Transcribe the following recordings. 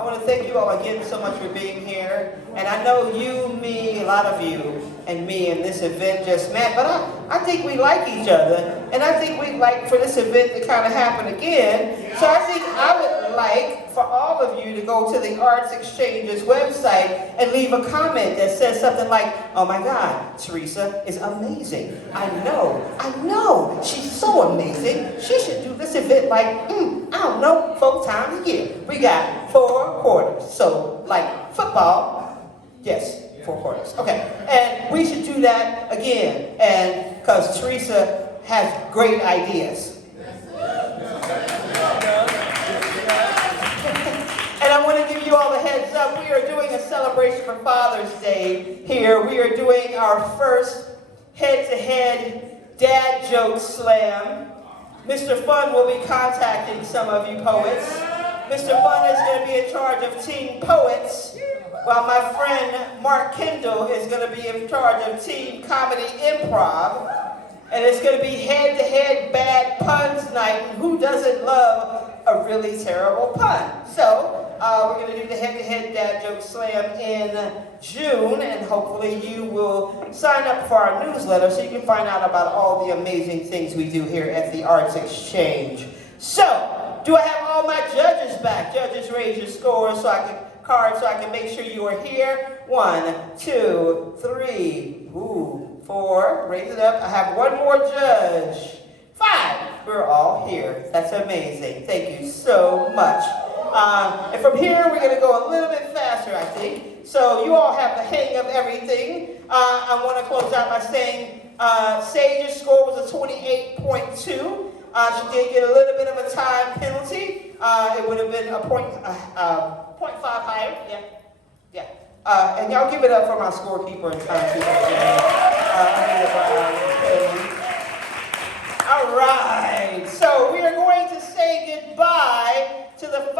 I want to thank you all again so much for being here. And I know you, me, a lot of you, and me in this event just met, but I think we like each other. And I think we'd like for this event to kind of happen again. So I think I would like for all of you to go to the Arts Exchange's website and leave a comment that says something like, oh my God, Teresa is amazing. I know, she's so amazing. She should do this event like, I don't know, 4 times a year. We got 4 quarters. So like football, yes, 4 quarters. Okay, and we should do that again. And because Teresa has great ideas. And I want to give you all the heads up. We are doing a celebration for Father's Day here. We are doing our first head-to-head dad joke slam. Mr. Fun will be contacting some of you poets. Mr. Fun is going to be in charge of Team Poets, while my friend Mark Kendall is going to be in charge of Team Comedy Improv. And it's going to be head-to-head bad puns night. And who doesn't love a really terrible pun? So we're going to do the head-to-head dad joke slam in June, and hopefully you will sign up for our newsletter so you can find out about all the amazing things we do here at the Arts Exchange. So, do I have all my judges back? Judges, raise your scores so I can make sure you are here. 1, 2, 3, 4. Raise it up. I have one more judge. 5. We're all here. That's amazing. Thank you so much. And from here, we're going to go a little bit faster, I think. So you all have the hang of everything. I want to close out by saying Sage's score was a 28.2. She did get a little bit of a time penalty. It would have been a 0.5 higher. Yeah. And y'all give it up for my scorekeeper and timekeeper. All right. So we are going to say goodbye to the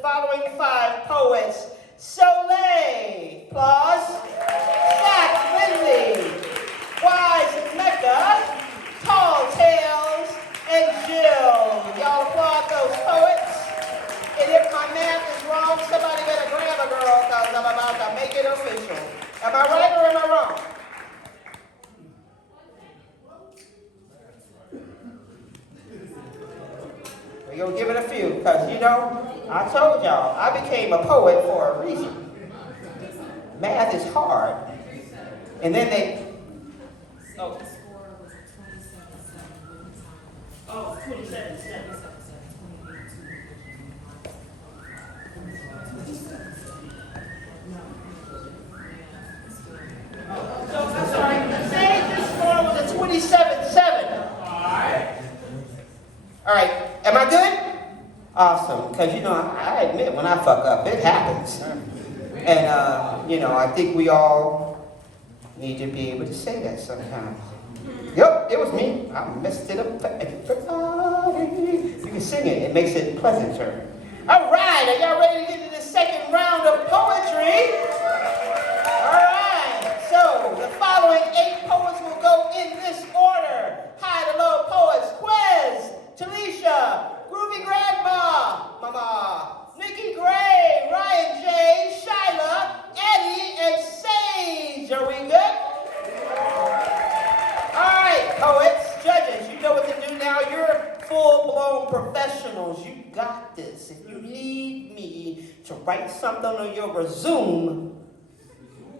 following 5 poets. Soleil, applause. Zach Lindley, Wise Mecca, Tall Tales, and Jill. Y'all applaud those poets. And if my math is wrong, somebody better grab a girl because I'm about to make it official. Am I right or am I wrong? We're going to give it a few because, I told y'all, I became a poet for a reason. Math is hard. And then they... Oh. Oh, 27.7. So, I'm sorry, say this score was a 27.7. All right, am I good? Awesome, because, I admit when I fuck up, it happens. And, I think we all need to be able to say that sometimes. Yep, it was me. I messed it up for everybody. You can sing it. It makes it pleasanter. All right, are y'all ready to get to the second round of poetry? All right, so the following 8 poets will go in this order. High to low poets: Quez, Talisha, Groovy Grandma, Mama, Nikki Gray, Ryan J, Shyla, Eddie, and Sage. Are we good? All right, poets, judges, you know what to do now. You're full-blown professionals. You got this. If you need me to write something on your resume,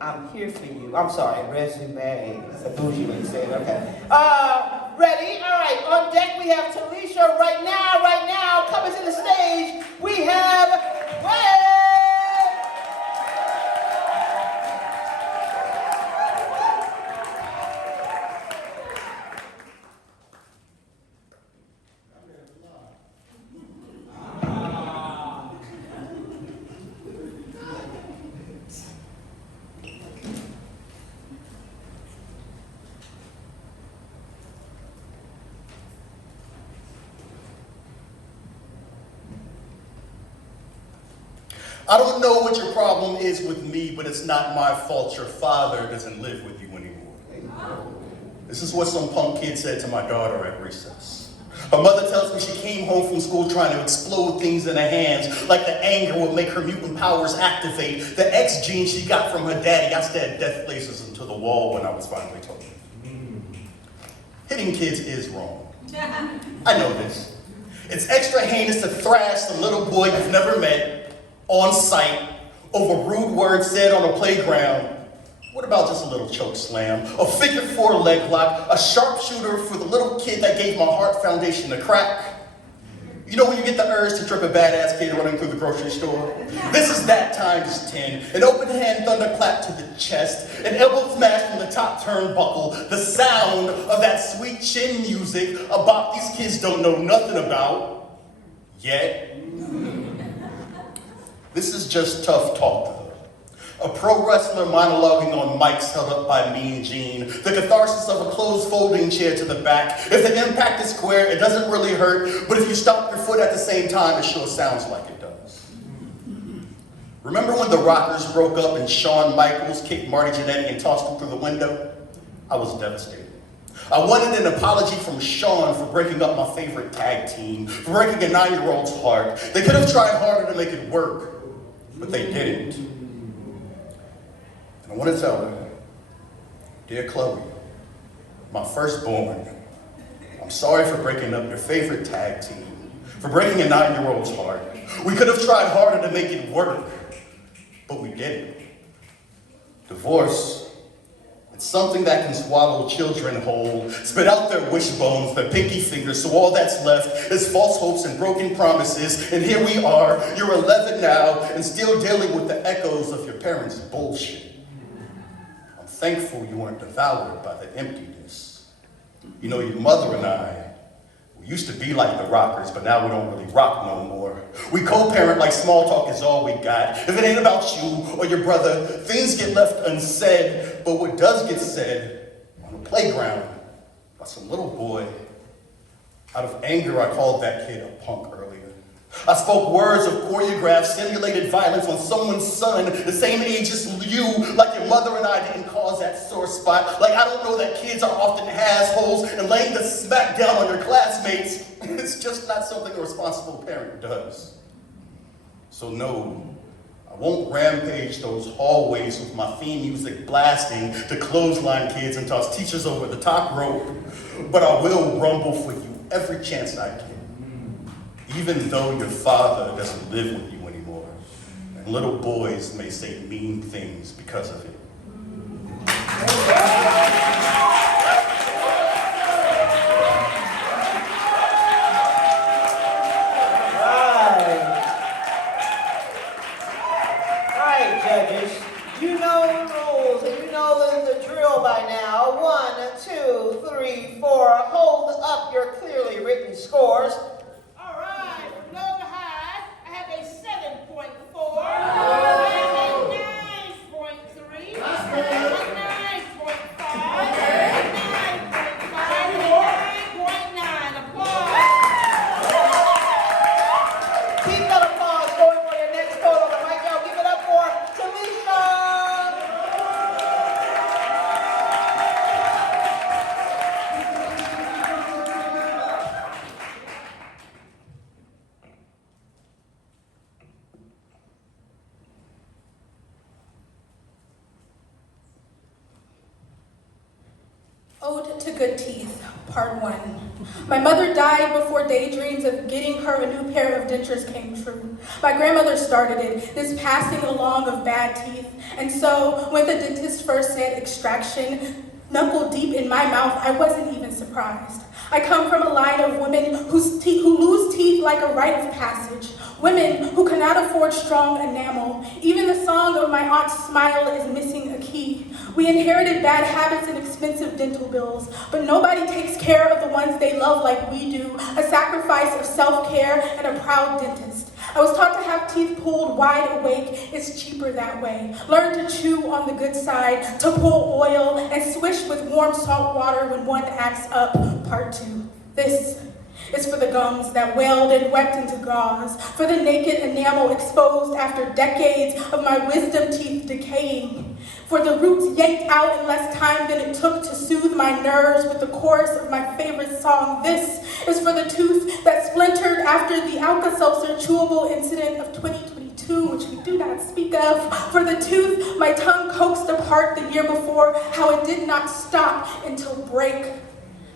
I'm here for you. I'm sorry, resume. That's a bougie way to say it, okay. Ready? All right, on deck we have Talisha right now, coming to the stage. We have Wes. I don't know what your problem is with me, but it's not my fault your father doesn't live with you anymore. This is what some punk kid said to my daughter at recess. Her mother tells me she came home from school trying to explode things in her hands, like the anger would make her mutant powers activate. The X gene she got from her daddy. I stared death lasers into the wall when I was finally told. Hitting kids is wrong. I know this. It's extra heinous to thrash some little boy you've never met on sight over rude words said on a playground. What about just a little choke slam, a figure four leg lock, a sharpshooter for the little kid that gave my heart foundation a crack? You know when you get the urge to trip a badass kid running through the grocery store? This is that times 10. An open hand thunderclap to the chest, an elbow smash from the top turnbuckle, the sound of that sweet chin music, a bop these kids don't know nothing about yet. This is just tough talk. A pro wrestler monologuing on mics held up by Mean Gene. The catharsis of a closed folding chair to the back. If the impact is square, it doesn't really hurt, but if you stomp your foot at the same time, it sure sounds like it does. Remember when the Rockers broke up and Shawn Michaels kicked Marty Jannetty and tossed him through the window? I was devastated. I wanted an apology from Shawn for breaking up my favorite tag team, for breaking a 9-year-old's heart. They could have tried harder to make it work, but they didn't. I want to tell her, dear Chloe, my firstborn, I'm sorry for breaking up your favorite tag team, for breaking a 9-year-old's heart. We could have tried harder to make it work, but we didn't. Divorce, it's something that can swallow children whole, spit out their wishbones, their pinky fingers, so all that's left is false hopes and broken promises. And here we are, you're 11 now, and still dealing with the echoes of your parents' bullshit. Thankful you weren't devoured by the emptiness. You know, your mother and I, we used to be like the Rockers, but now we don't really rock no more. We co-parent like small talk is all we got. If it ain't about you or your brother, things get left unsaid, but what does get said on the playground by some little boy. Out of anger, I called that kid a punk earlier. I spoke words of choreographed, simulated violence on someone's son, the same age as you, like your mother and I didn't cause that sore spot. Like I don't know that kids are often assholes and laying the smack down on your classmates. It's just not something a responsible parent does. So no, I won't rampage those hallways with my theme music blasting to clothesline kids and toss teachers over the top rope. But I will rumble for you every chance I can. Even though your father doesn't live with you anymore, and little boys may say mean things because of it. Right, judges. You know the rules, and you know the drill by now. 1, 2, 3, 4. Hold up your clearly written scores. Ode to Good Teeth, Part 1. My mother died before daydreams of getting her a new pair of dentures came true. My grandmother started it, this passing along of bad teeth. And so when the dentist first said extraction, knuckle deep in my mouth, I wasn't even surprised. I come from a line of women who lose teeth like a rite of passage. Women who cannot afford strong enamel. Even the song of my aunt's smile is missing a key. We inherited bad habits and expensive dental bills, but nobody takes care of the ones they love like we do, a sacrifice of self-care and a proud dentist. I was taught to have teeth pulled wide awake. It's cheaper that way. Learn to chew on the good side, to pull oil and swish with warm salt water when one acts up. Part 2. This It's for the gums that wailed and wept into gauze, for the naked enamel exposed after decades of my wisdom teeth decaying, for the roots yanked out in less time than it took to soothe my nerves with the chorus of my favorite song. This is for the tooth that splintered after the Alka-Seltzer chewable incident of 2022, which we do not speak of, for the tooth my tongue coaxed apart the year before, how it did not stop until break.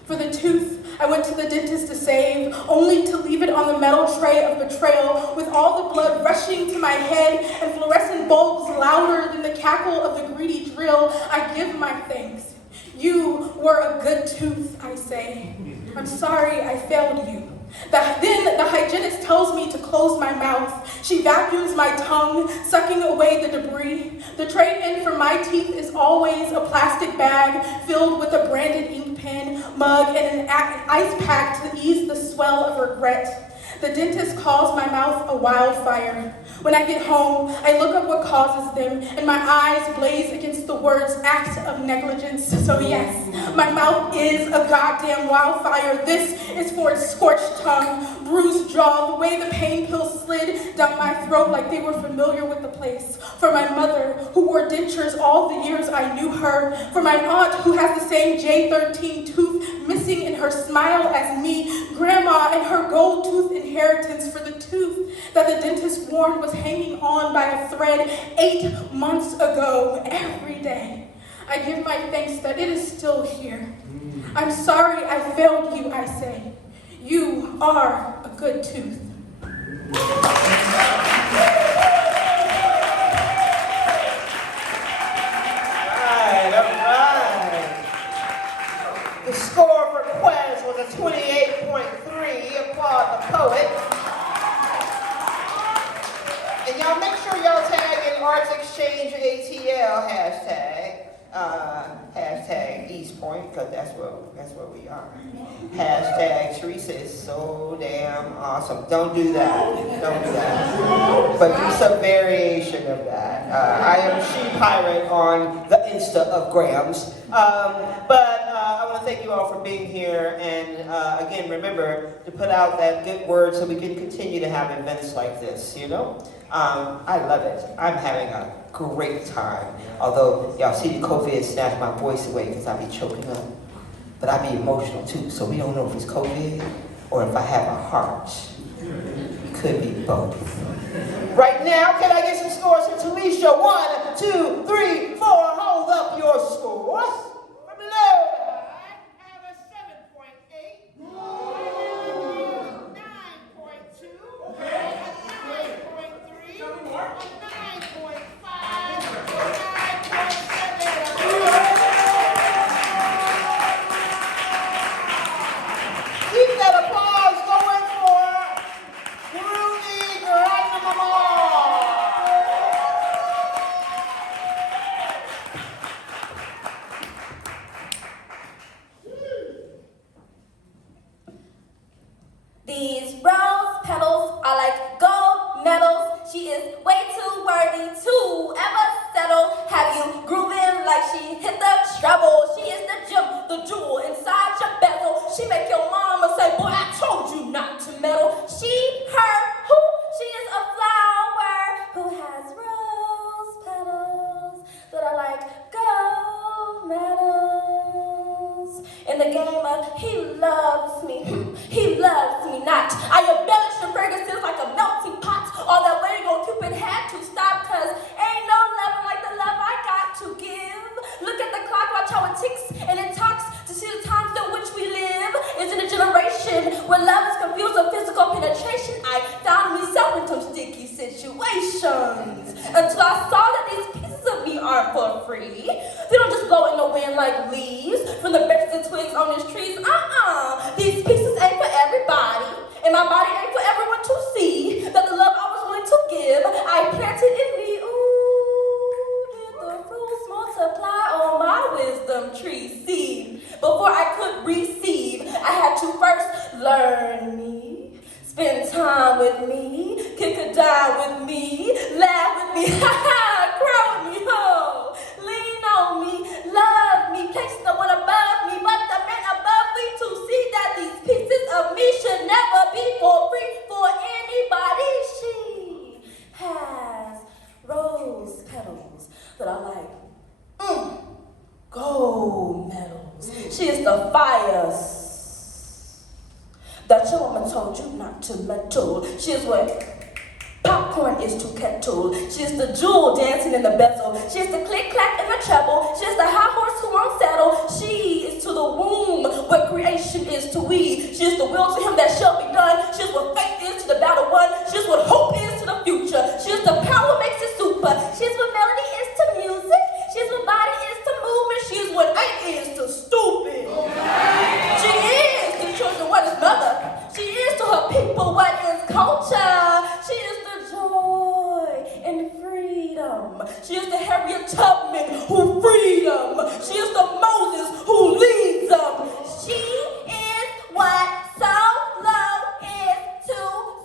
For the tooth I went to the dentist to save, only to leave it on the metal tray of betrayal, with all the blood rushing to my head and fluorescent bulbs louder than the cackle of the greedy drill. I give my thanks. You were a good tooth, I say. I'm sorry I failed you. Then the hygienist tells me to close my mouth. She vacuums my tongue, sucking away the debris. The trade-in for my teeth is always a plastic bag filled with a branded ink pen, mug, and an ice pack to ease the swell of regret. The dentist calls my mouth a wildfire. When I get home, I look up what causes them, and my eyes blaze against the words act of negligence. So yes, my mouth is a goddamn wildfire. This is for its scorched tongue, bruised jaw, the way the pain pills slid down my throat like they were familiar with the place. For my mother, who wore dentures all the years I knew her. For my aunt, who has the same J13 tooth missing in her smile as me. Grandma and her gold tooth inheritance. For the tooth that the dentist warned was hanging on by a thread 8 months ago. Every day, I give my thanks that it is still here. I'm sorry I failed you, I say. You are a good tooth. All right. The score for Quez was a 28.3. Applaud the poet. And y'all make sure y'all tag in Arts Exchange ATL hashtag. Hashtag East Point, because that's where we are. Hashtag Teresa is so damn awesome. Don't do that. Don't do that. But do some variation of that. I am She Pirate on the Insta of Grams. I want to thank you all for being here. And again, remember to put out that good word so we can continue to have events like this, you know? I love it. I'm having a great time. Although, y'all see the COVID snatched my voice away because I be choking up. But I be emotional too, so we don't know if it's COVID or if I have a heart. It could be both. Right now, can I get some scores from Talisha? 1, 2, 3, 4. Hold up your scores. From below. I have a 7.8. 9.2. Okay. A 9.3. A 9.5. Keep that applause going for Groovy Grandma. These rose petals are like gold medals. She is way too worthy to ever settle. Have you grooving like she hit the treble? She is the gem, the jewel inside your bezel. She make your mama say, boy, I told you not to meddle. She, her, who? She is a flower who has rose petals that are like gold medals. In the game of he loves me, he loves me not. I embellish the fragrances like a melting pot. All that way gon' Cupid had to stop, cause ain't no loving like the love I got to give. Look at the clock, watch how it ticks and it talks to see the times in which we live. It's in a generation where love is confused with physical penetration. I found myself in some sticky situations until I saw that these pieces of me aren't for free. They don't just blow in the wind like leaves from the branches and twigs on these trees. These pieces ain't for everybody, and my body ain't for everyone to see. That the love I was willing to give, I planted in me. Ooh, did the fruits multiply on my wisdom tree? See, before I could receive, I had to first learn me, spend time with me, kick it down with me, laugh with me, ha ha, cry with me, ho, lean on me, love me, place no one above me, but the man above me to see that these pieces of me should gold medals. She is the fire. That your woman told you not to meddle. She is what popcorn is to kettle. She is the jewel dancing in the bezel. She is the click-clack in the treble. She is the high horse who won't settle. She is to the womb what creation is to we. She is the will to him that shall be done. She is what faith is to the battle won. She is what hope is to the future. She is the power makes it super. She is what melody is to music. She is what body is to movement. She is what ain't is to stupid. She is to the children what is mother. She is to her people what is culture. She is the joy and freedom. She is the Harriet Tubman who freed them. She is the Moses who leads them. She is what solo is to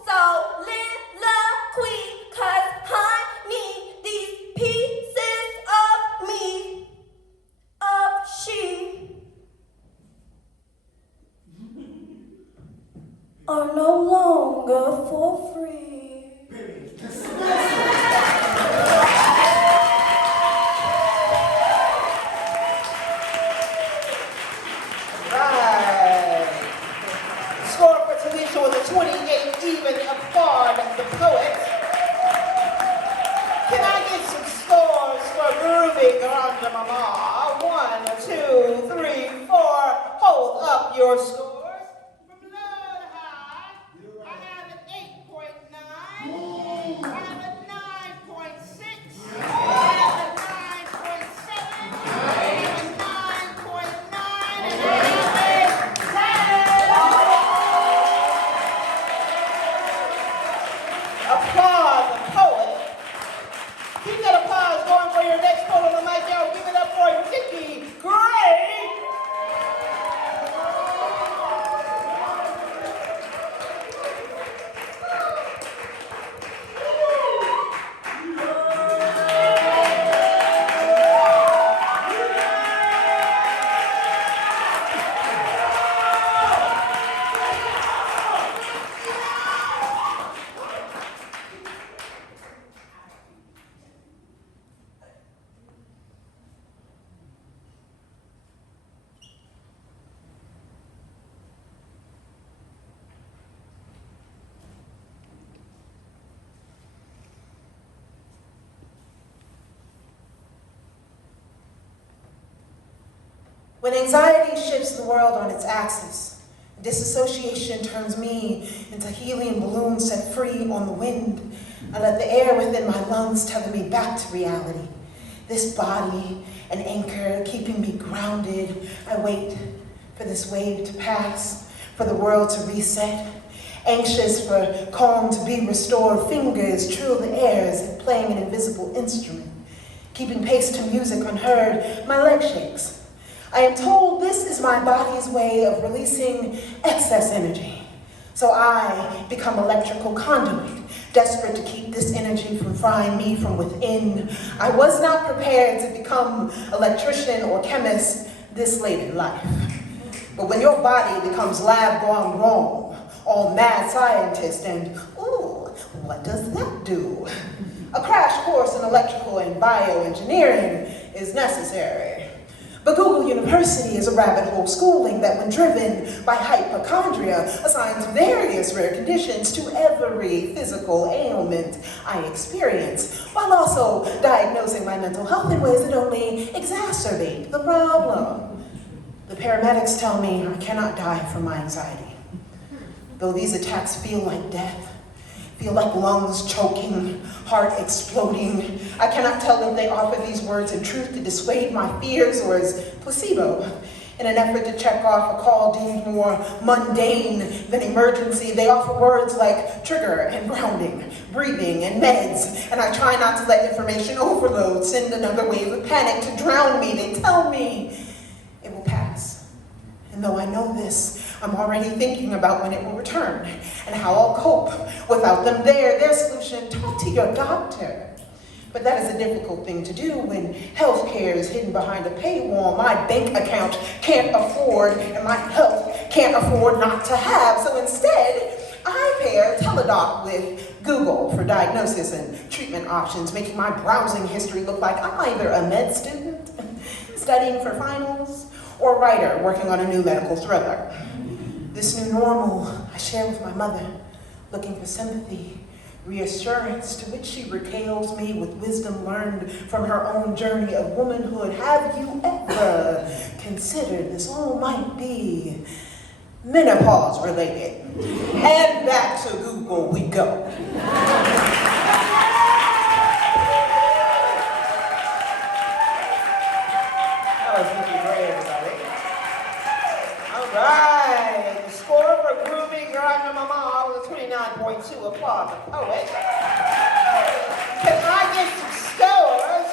soliloquy. 'Cause honey, these pieces of me, of she, are no longer for free. Right. Score for Talisha was a 28, even applaud the poet. Can I get some scores for grooving Grande Mama? 1, 2, 3, 4. Hold up your scores. From low to high, I have an 8.9. I have a 9.6. I have a 9.7. I have a 9.9. And I have a 10. Applaud the poet. Keep that applause going for your next poet on the mic, y'all. Give it up for Nikki Gray. When anxiety shifts the world on its axis, disassociation turns me into helium balloons set free on the wind. I let the air within my lungs tether me back to reality. This body, an anchor, keeping me grounded. I wait for this wave to pass, for the world to reset. Anxious for calm to be restored, fingers trill the air as if playing an invisible instrument. Keeping pace to music unheard, my leg shakes. I am told this is my body's way of releasing excess energy. So I become electrical conduit, desperate to keep this energy from frying me from within. I was not prepared to become electrician or chemist this late in life. But when your body becomes lab gone wrong, all mad scientist and, ooh, what does that do? A crash course in electrical and bioengineering is necessary. But Google University is a rabbit hole schooling that, when driven by hypochondria, assigns various rare conditions to every physical ailment I experience, while also diagnosing my mental health in ways that only exacerbate the problem. The paramedics tell me I cannot die from my anxiety. Though these attacks feel like death, feel like lungs choking, heart exploding, I cannot tell if they offer these words in truth to dissuade my fears or as placebo. In an effort to check off a call deemed more mundane than emergency, they offer words like trigger and grounding, breathing and meds, and I try not to let information overload send another wave of panic to drown me. They tell me it will pass. And though I know this, I'm already thinking about when it will return and how I'll cope without them there. Their solution, talk to your doctor. But that is a difficult thing to do when healthcare is hidden behind a paywall my bank account can't afford and my health can't afford not to have. So instead, I pair Teladoc with Google for diagnosis and treatment options, making my browsing history look like I'm either a med student, studying for finals, or writer working on a new medical thriller. This new normal I share with my mother, looking for sympathy, reassurance, to which she regales me with wisdom learned from her own journey of womanhood. Have you ever considered this all might be menopause related? And back to Google we go. Right, the score for Groovy Grind Mama was a 29.2. Applaud the poet. Can I get some scores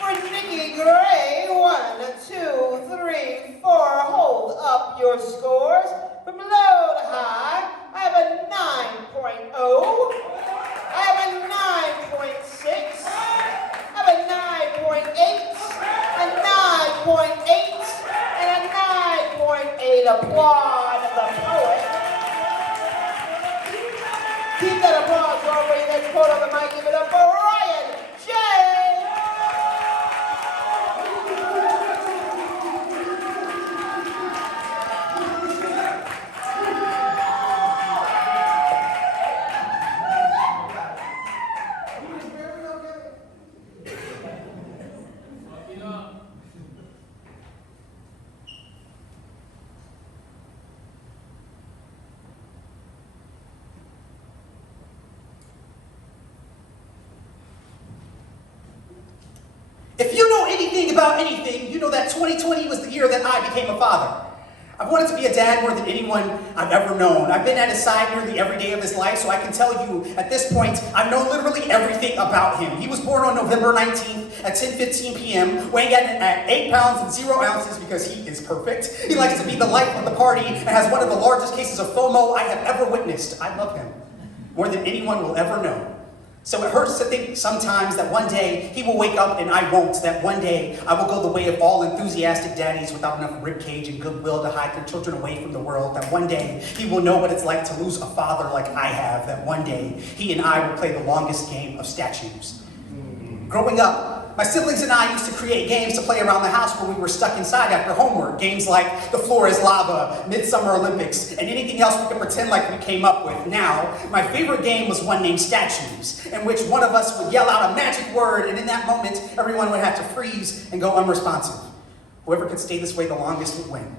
for Nikki Gray? 1, 2, 3, 4. Hold up your scores. From low to high, I have a 9.0. I have a 9.6. I have a 9.8. A 9.8. And a 9.8. Applaud the poet. Keep that applause going. Let's quote on the mic. Give it up for Ryan J. If you know anything about anything, you know that 2020 was the year that I became a father. I've wanted to be a dad more than anyone I've ever known. I've been at his side nearly every day of his life, so I can tell you at this point, I know literally everything about him. He was born on November 19th at 10:15 p.m., weighing in at 8 pounds and 0 ounces because he is perfect. He likes to be the life of the party and has one of the largest cases of FOMO I have ever witnessed. I love him more than anyone will ever know. So it hurts to think sometimes that one day he will wake up and I won't, that one day I will go the way of all enthusiastic daddies without enough ribcage and goodwill to hide their children away from the world, that one day he will know what it's like to lose a father like I have, that one day he and I will play the longest game of statues. Growing up, my siblings and I used to create games to play around the house where we were stuck inside after homework. Games like The Floor is Lava, Midsummer Olympics, and anything else we could pretend like we came up with. Now, my favorite game was one named Statues, in which one of us would yell out a magic word, and in that moment, everyone would have to freeze and go unresponsive. Whoever could stay this way the longest would win.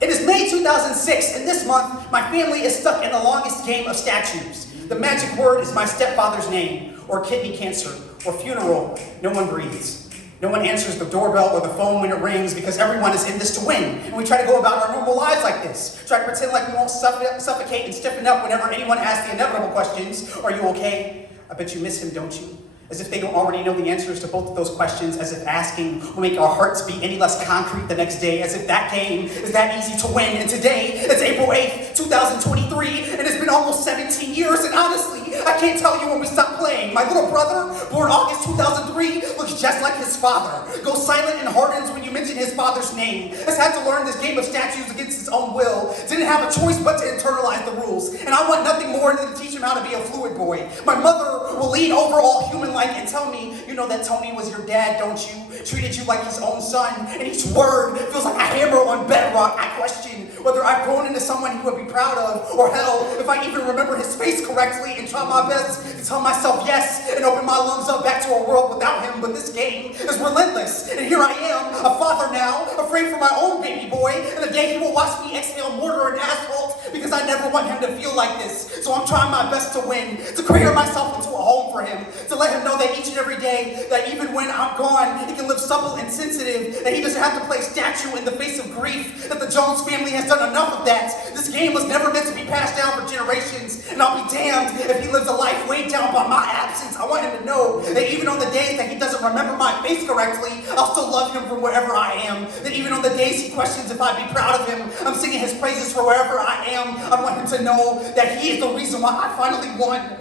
It is May 2006, and this month, my family is stuck in the longest game of statues. The magic word is my stepfather's name, or kidney cancer, or funeral. No one breathes. No one answers the doorbell or the phone when it rings because everyone is in this to win. And we try to go about our normal lives like this. Try to pretend like we won't suffocate and stiffen up whenever anyone asks the inevitable questions. Are you okay? I bet you miss him, don't you? As if they don't already know the answers to both of those questions, as if asking will make our hearts beat any less concrete the next day, as if that game is that easy to win. And today, it's April 8th, 2023, and it's been almost 17 years, and honestly, I can't tell you when we stopped playing. My little brother, born August 2003, looks just like his father. Goes silent and hardens when you mention his father's name. Has had to learn this game of statues against his own will. Didn't have a choice but to internalize the rules. And I want nothing more than to teach him how to be a fluid boy. My mother will lean over all human-like and tell me, you know that Tony was your dad, don't you? Treated you like his own son. And each word feels like a hammer on bedrock. I question whether I've grown into someone he would be proud of, or hell, if I even remember his face correctly, and try my best to tell myself yes and open my lungs up back to a world without him. But this game is relentless, and here I am, a father now, afraid for my own baby boy, and the day he will watch me exhale mortar and asphalt, because I never want him to feel like this. So I'm trying my best to win, to create myself into a home for him, to let him know that each and every day, that even when I'm gone, he can live supple and sensitive, that he doesn't have to play statue in the face of grief, that the Jones family has done enough of that. This game was never meant to be passed down for generations, and I'll be damned if he lives a life weighed down by my absence. I want him to know that even on the days that he doesn't remember my face correctly, I'll still love him for wherever I am. That even on the days he questions if I'd be proud of him, I'm singing his praises for wherever I am. I want him to know that he is the reason why I finally won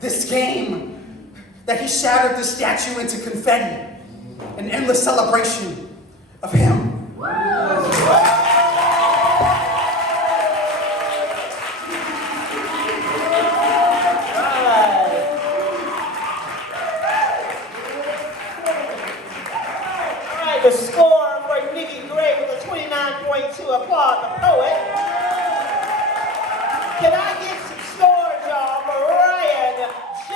this game. That he shattered the statue into confetti, an endless celebration of him. The grade with a 29.2. Applaud the poet. Can I get some scores, y'all, for Ryan J?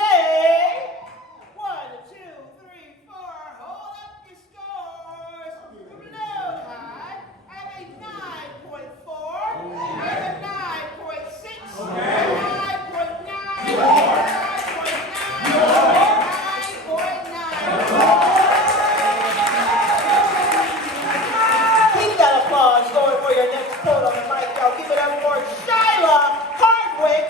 1, 2, 3, 4. Hold up your scores. Balloon high. I have a 9.4. I have a 9.6. 9.9. 9.9. Keep that applause going for your next quote on the mic, y'all. Give it up for Shyla Hardwick.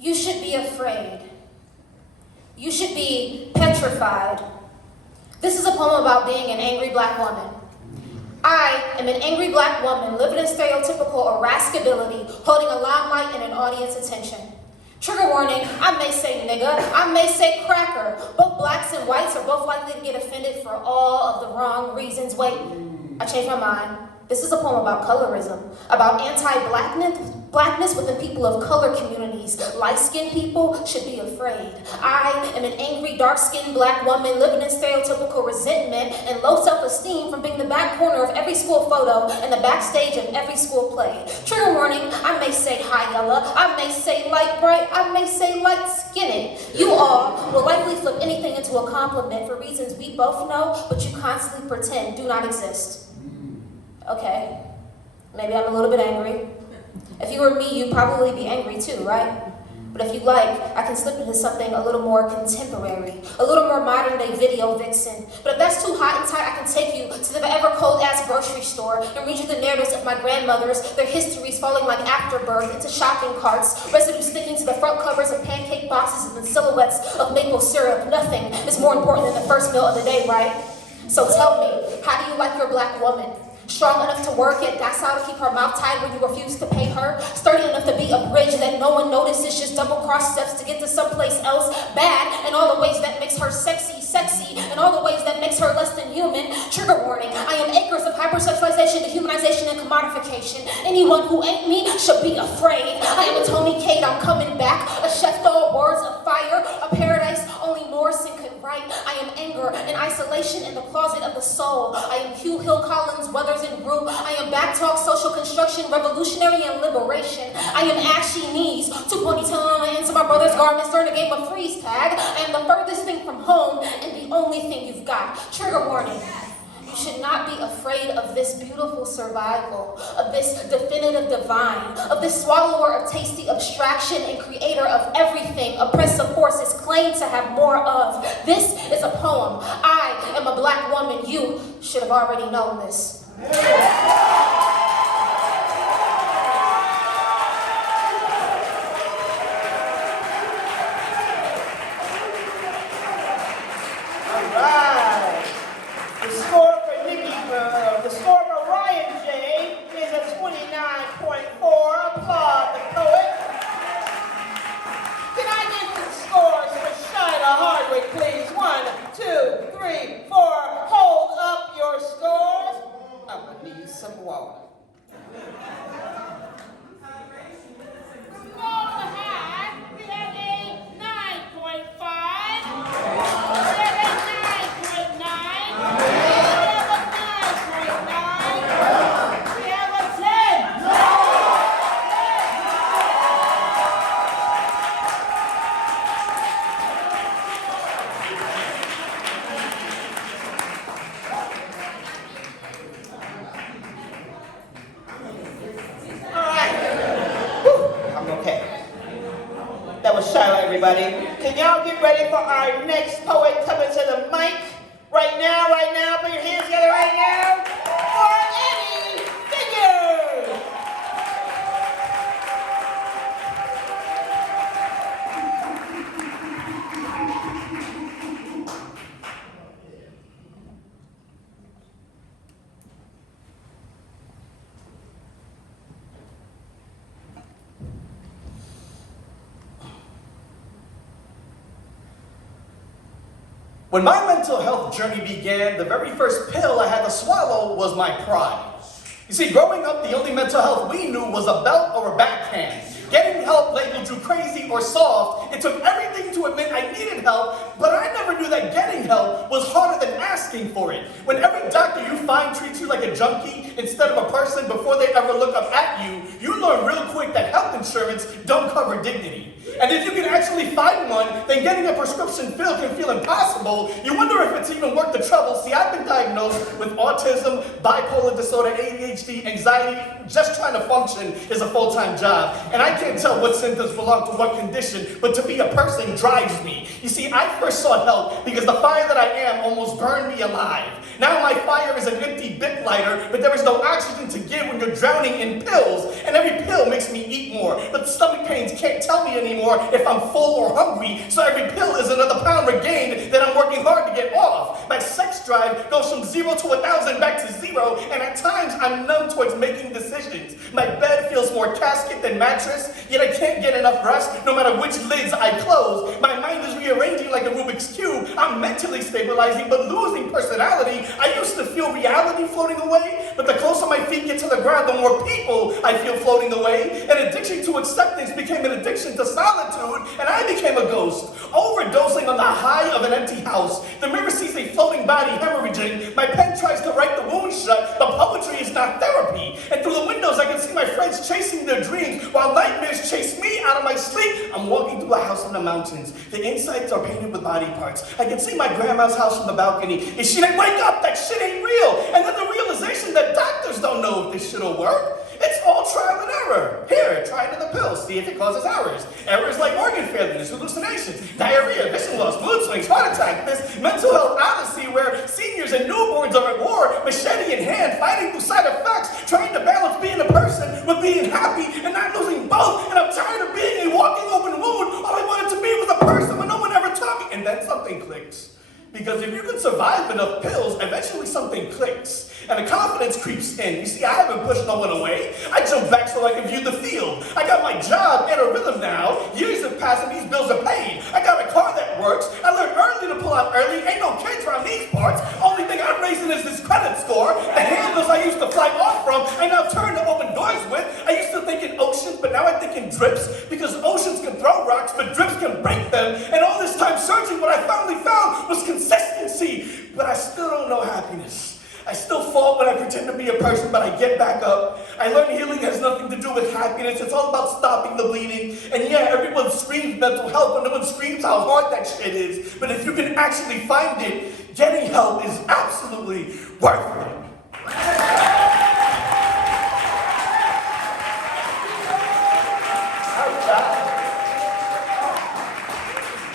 You should be afraid. You should be petrified. This is a poem about being an angry black woman. I am an angry black woman living in stereotypical irascibility, holding a limelight and an audience attention. Trigger warning, I may say nigga, I may say cracker. Both blacks and whites are both likely to get offended for all of the wrong reasons. Wait, I changed my mind. This is a poem about colorism, about anti-blackness within people of color communities. Light-skinned people should be afraid. I am an angry, dark-skinned black woman living in stereotypical resentment and low self-esteem from being the back corner of every school photo and the backstage of every school play. Trigger warning, I may say high yellow, I may say light bright, I may say light-skinned. You all will likely flip anything into a compliment for reasons we both know, but you constantly pretend do not exist. Okay, maybe I'm a little bit angry. If you were me, you'd probably be angry too, right? But if you like, I can slip into something a little more contemporary, a little more modern day video vixen. But if that's too hot and tight, I can take you to the ever cold ass grocery store and read you the narratives of my grandmothers, their histories falling like afterbirth into shopping carts, residue sticking to the front covers of pancake boxes and the silhouettes of maple syrup. Nothing is more important than the first meal of the day, right? So tell me, how do you like your black woman? Strong enough to work it, docile to keep her mouth tied when you refuse to pay her. Sturdy enough to be a bridge that no one notices, just double-cross steps to get to someplace else. Bad in all the ways that makes her sexy, in all the ways that makes her less than human. Trigger warning, I am acres of hypersexualization, dehumanization, and commodification. Anyone who ain't me should be afraid. I am a Tony Cade, I'm coming back. A chef d'oeuvre, words of fire, a paradise only Morrison could write. I am anger and isolation in the closet of the soul. I am Hugh Hill Collins, Weathers and Brew. I am backtalk, social construction, revolutionary and liberation. I am ashy knees, two ponytail on the ends of my brother's garments during a game of freeze tag. I am the furthest thing from home and the only thing you've got. Trigger warning. You should not be afraid of this beautiful survival, of this definitive divine, of this swallower of tasty abstraction and creator of everything oppressive forces claim to have more of. This is a poem. I am a black woman. You should have already known this. The score for Ryan J is a 29.4. Applaud the poet. Can I get some scores for Shyla Hardwick, please? 1, 2, 3, 4. Hold up your scores. I'm gonna need some water. Balloon high, we have a 9.5. We have a 9.9. That was Shyla, everybody. Can y'all get ready for our next poet coming to the mic? Right now, put your hands together right now for Eddie Figures. When my mental health journey began, the very first pill I had to swallow was my pride. You see, growing up, the only mental health we knew was a belt or a backhand. Getting help labeled you crazy or soft. It took everything to admit I needed help, but I never knew that getting help was harder than asking for it. When every doctor you find treats you like a junkie instead of a person before they ever look up at you, you learn real quick that health insurance don't cover dignity. And if you can actually find one, then getting a prescription filled can feel impossible. You wonder if it's even worth the trouble. See, I've been diagnosed with autism, bipolar disorder, ADHD, anxiety. Just trying to function is a full-time job. And I can't tell what symptoms belong to what condition, but to be a person drives me. You see, I first sought help because the fire that I am almost burned me alive. Now my fire is an empty Bic lighter, but there is no oxygen to give when you're drowning in pills. And every pill makes me eat more. But the stomach pains can't tell me anymore if I'm full or hungry. So every pill is another pound regained that I'm working hard to get off. My sex drive goes from 0 to 1,000 back to 0. And at times I'm numb towards making decisions. My bed feels more casket than mattress. Yet I can't get enough rest no matter which lids I close. My mind is rearranging like a Rubik's Cube. I'm mentally stabilizing but losing personality. I used to feel reality floating away, but the closer my feet get to the ground, the more people I feel floating away. An addiction to acceptance became an addiction to solitude, and I became a ghost, overdosing on the high of an empty house. The mirror sees a floating body hemorrhaging. My pen tries to write the wound shut, but poetry is not therapy. And through the windows, I can see my friends chasing their dreams while nightmares chase me out of my sleep. I'm walking through a house in the mountains. The insides are painted with body parts. I can see my grandma's house from the balcony. And she didn't wake up. That shit ain't real. And then the realization that doctors don't know if this shit'll work. It's all trial and error. Here, try another pill. See if it causes errors. Errors like organ failures, hallucinations, diarrhea, vision loss, mood swings, heart attack. This mental health odyssey where seniors and newborns are at war, machete in hand, fighting through side effects, trying to balance being a person with being happy and not losing both. And I'm tired of being a walking open wound. All I wanted to be was a person, but no one ever taught me. And then something clicks. Because if you can survive enough pills, eventually something clicks. And the confidence creeps in. You see, I haven't pushed no one away. I jump back so I can view the field. I got my job and a rhythm now. Years have passed and these bills are paid. I got a car that works. I learned early to pull out early. Ain't no kids around these parts. Only thing I'm raising is this credit score. The handles I used to fly off from, I now turn to open doors with. I used to think in oceans, but now I think in drips. Because oceans can throw rocks, but drips can break them. And all this time searching, what I finally found was consistency. But I still don't know happiness. I still fall when I pretend to be a person, but I get back up. I learned healing has nothing to do with happiness. It's all about stopping the bleeding. And yeah, everyone screams mental health, but no one screams how hard that shit is. But if you can actually find it, getting help is absolutely worth it.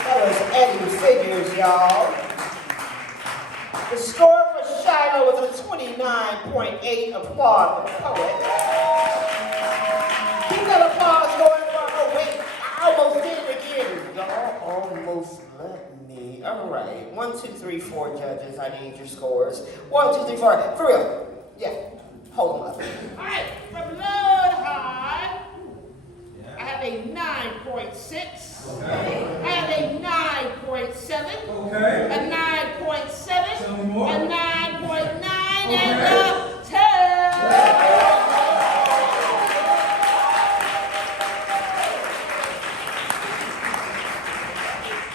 That was Eddie Figures, y'all. The score for Shiloh was a 29.8. Applaud the poet. Keep that applause going for, oh wait, I almost did it again. Y'all almost let me. All right, 1, 2, 3, 4 judges, I need your scores. 1, 2, 3, 4, for real. Yeah, hold them up. All right, for Blood High, I have a 9.6. Okay. I have a 9.7. Okay. A 9.7. Tell me more. A 9.9 Okay. and a 10.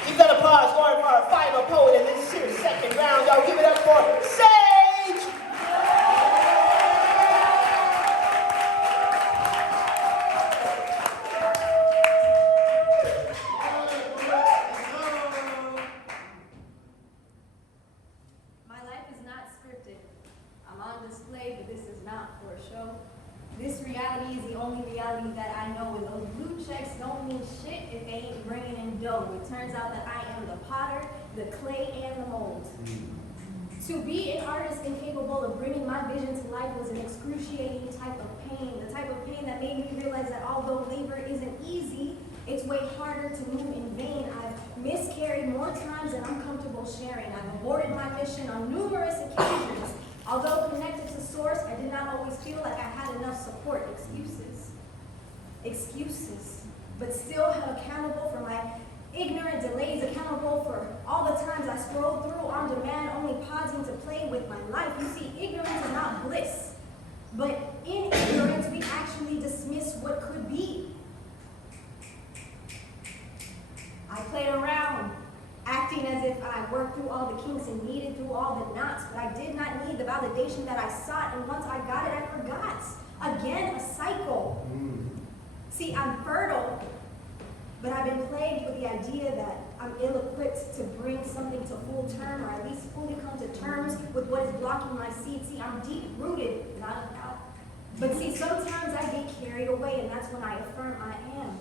Keep that applause going for our final poet in this year's second round. Y'all give it up for Sage! My life is not scripted. I'm on display, but this is not for a show. This reality is the only reality that I know, and those blue checks don't mean shit if they ain't bringing in dough. It turns out that I am the potter, the clay, and the mold. To be an artist incapable of bringing my vision to life was an excruciating type of pain, the type of pain that made me realize that although labor isn't easy, it's way harder to move in vain. I've miscarried more times than I'm comfortable sharing. I've aborted my mission on numerous occasions. Although connected to source, I did not always feel like I had enough support. Excuses, but still held accountable for my Ignorant delays accountable for all the times I scrolled through on demand, only pausing to play with my life. You see, ignorance is not bliss, but in ignorance we actually dismiss what could be. I played around, acting as if I worked through all the kinks and needed through all the knots, but I did not need the validation that I sought, and once I got it, I forgot. Again, a cycle. See, I'm fertile, but I've been plagued with the idea that I'm ill-equipped to bring something to full term, or at least fully come to terms with what is blocking my seed. See, I'm deep-rooted, without a doubt. But see, sometimes I get carried away, and that's when I affirm I am.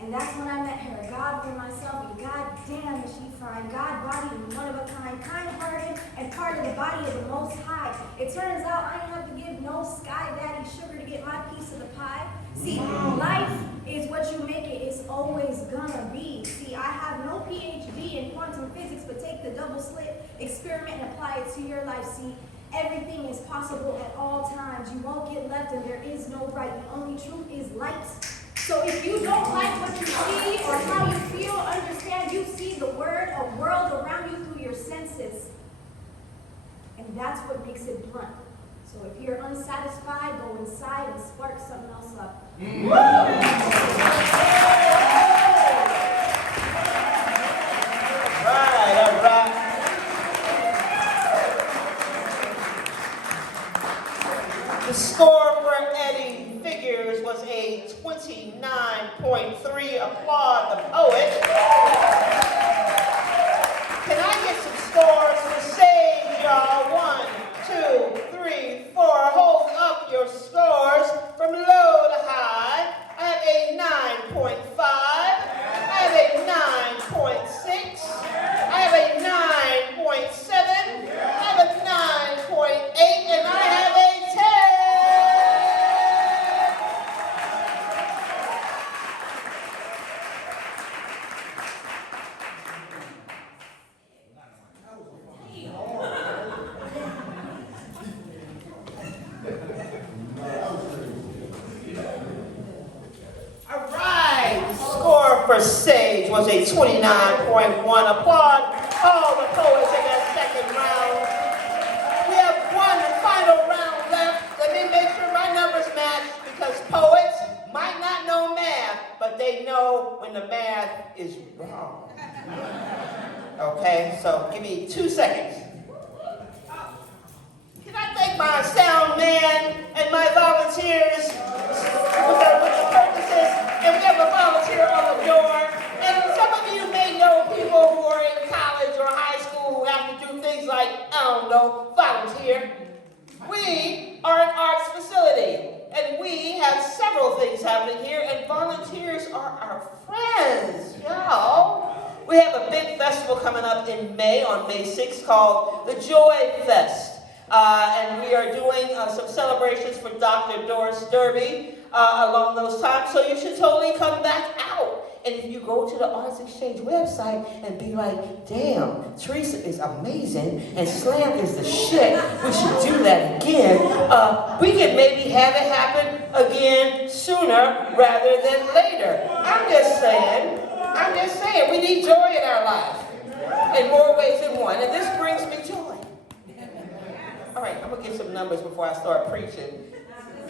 And that's when I met her, God for myself, and God damn is she fine. God-bodied and one of a kind, kind-hearted, and part of the body of the Most High. It turns out I ain't have to give no sky daddy sugar to get my piece of the pie. See, life is what you make it. It's always gonna be. See, I have no PhD in quantum physics, but take the double slit experiment and apply it to your life. See, everything is possible at all times. You won't get left, and there is no right. The only truth is light. So if you don't like what you see or how you feel, understand you see the world around you through your senses. And that's what makes it blunt. So if you're unsatisfied, go inside and spark something else up. All right. The score for Eddie Figures was a 29.3. Applaud the poet. Can I get some scores for Sage, y'all? 1, 2, 3, 4. Hold up your scores from low to high. I have a 9.5. I have a 9.6. I have a 9.7. I have a 9.8. And I have a 10. All right, the score for Sage was a 29.1. Applaud all the poets in that second round. We have one final round left. Let me make sure my numbers match, because poets might not know math, but they know when the math is wrong. Okay, so give me 2 seconds. Can I thank my sound man and my volunteers with the purchases? And we have a volunteer on the door. And some of you may know people who are in college or high school who have to do things like, I don't know, volunteer. We are an arts facility, and we have several things happening here, and volunteers are our friends, y'all. We have a big festival coming up in May, on May 6th, called the Joy Fest. And we are doing some celebrations for Dr. Doris Derby along those times, so you should totally come back out. And if you go to the Arts Exchange website and be like, damn, Teresa is amazing and Slam is the shit, we should do that again, we can maybe have it happen again sooner rather than later. I'm just saying, we need joy in our lives in more ways than one, and this brings me joy. All right, I'm gonna give some numbers before I start preaching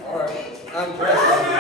or undressing.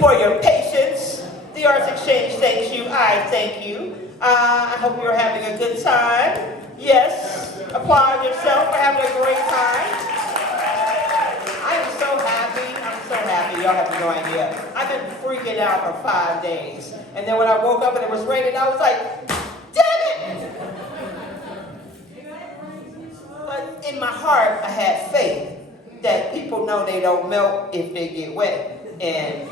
for your patience. The Arts Exchange thanks you. I thank you. I hope you're having a good time. Yes, applaud yourself for having a great time. I am so happy. I'm so happy. Y'all have no idea. I've been freaking out for 5 days. And then when I woke up and it was raining, I was like, damn it! But in my heart, I had faith that people know they don't melt if they get wet. And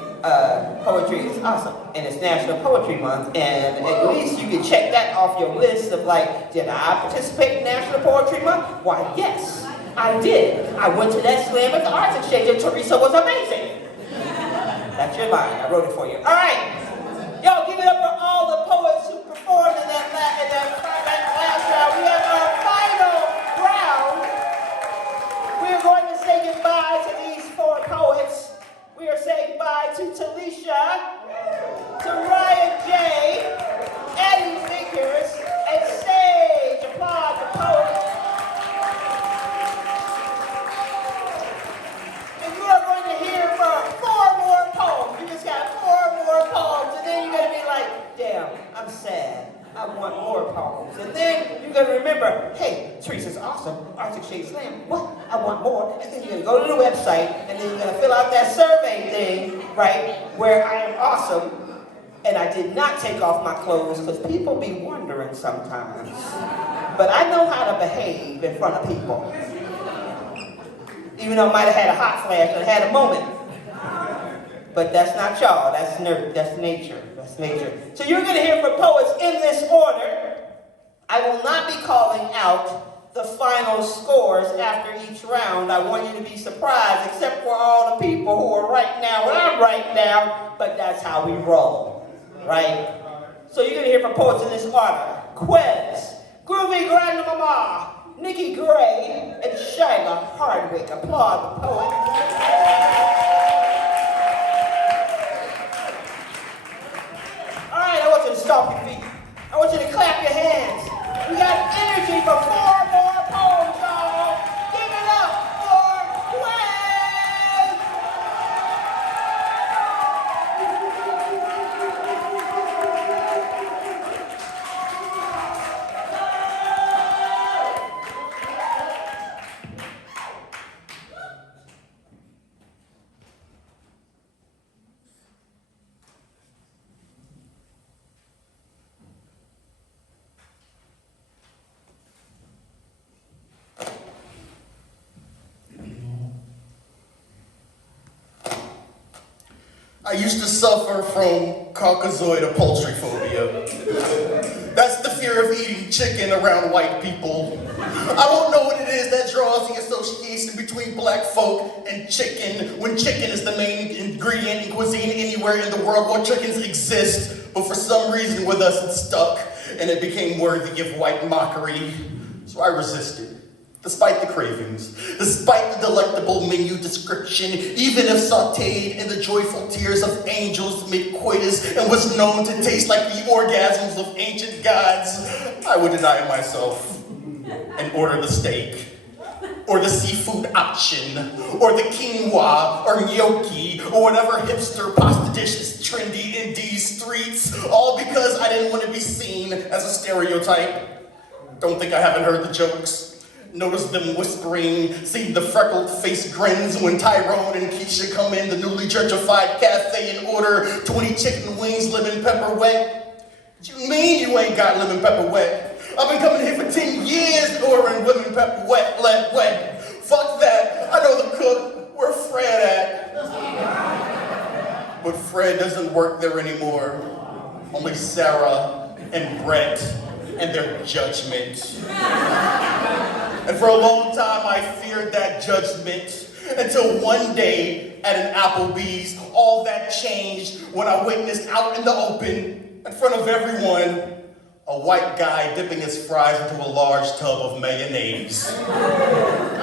poetry is awesome. And it's National Poetry Month. And at least you can check that off your list of like, did I participate in National Poetry Month? Why, yes, I did. I went to that slam at the Arts Exchange and Teresa was amazing. That's your line. I wrote it for you. All right. Y'all give it up for all the poets who performed in that last round. We have our final round. We are going to say goodbye to these 4 poets. We are saying bye to Talisha, to Ryan J, Eddie Figures, and Sage. Applaud the poets. And you are going to hear from 4 more poems. You just got 4 more poems, and then you're going to be like, damn, I'm sad. I want more poems. And then you're going to remember, hey, Teresa's awesome. Arts Exchange Slam. What? I want more. And then you're going to go to the website, and then you're going to fill out that survey thing, right, where I am awesome. And I did not take off my clothes because people be wondering sometimes. But I know how to behave in front of people. Even though I might have had a hot flash and had a moment. But that's not y'all, that's nature, that's nature. So you're gonna hear from poets in this order. I will not be calling out the final scores after each round. I want you to be surprised, except for all the people who are right now where I'm right now, but that's how we roll, right? So you're gonna hear from poets in this order. Quez, Groovy Grandmama, Nikki Gray, and Shyla Hardwick. Applaud the poet. All right, I want you to stomp your feet. I want you to clap your hands. We got energy for 4 more poems, y'all. Give it up for Quez! I used to suffer from caucasoid poultry phobia. That's the fear of eating chicken around white people. I don't know what it is that draws the association between black folk and chicken, when chicken is the main ingredient in cuisine anywhere in the world where chickens exist, but for some reason with us it stuck, and it became worthy of white mockery. So I resisted. Despite the cravings, despite the delectable menu description, even if sauteed in the joyful tears of angels mid-coitus and was known to taste like the orgasms of ancient gods, I would deny myself and order the steak, or the seafood option, or the quinoa, or gnocchi, or whatever hipster pasta dish is trendy in these streets, all because I didn't want to be seen as a stereotype. Don't think I haven't heard the jokes. Notice them whispering, see the freckled face grins when Tyrone and Keisha come in the newly gentrified cafe and order 20 chicken wings, lemon pepper wet. What you mean you ain't got lemon pepper wet? I've been coming here for 10 years ordering lemon pepper wet, wet. Fuck that, I know the cook, where Fred at? But Fred doesn't work there anymore. Only Sarah and Brett and their judgment. And for a long time, I feared that judgment until one day at an Applebee's, all that changed when I witnessed out in the open, in front of everyone, a white guy dipping his fries into a large tub of mayonnaise.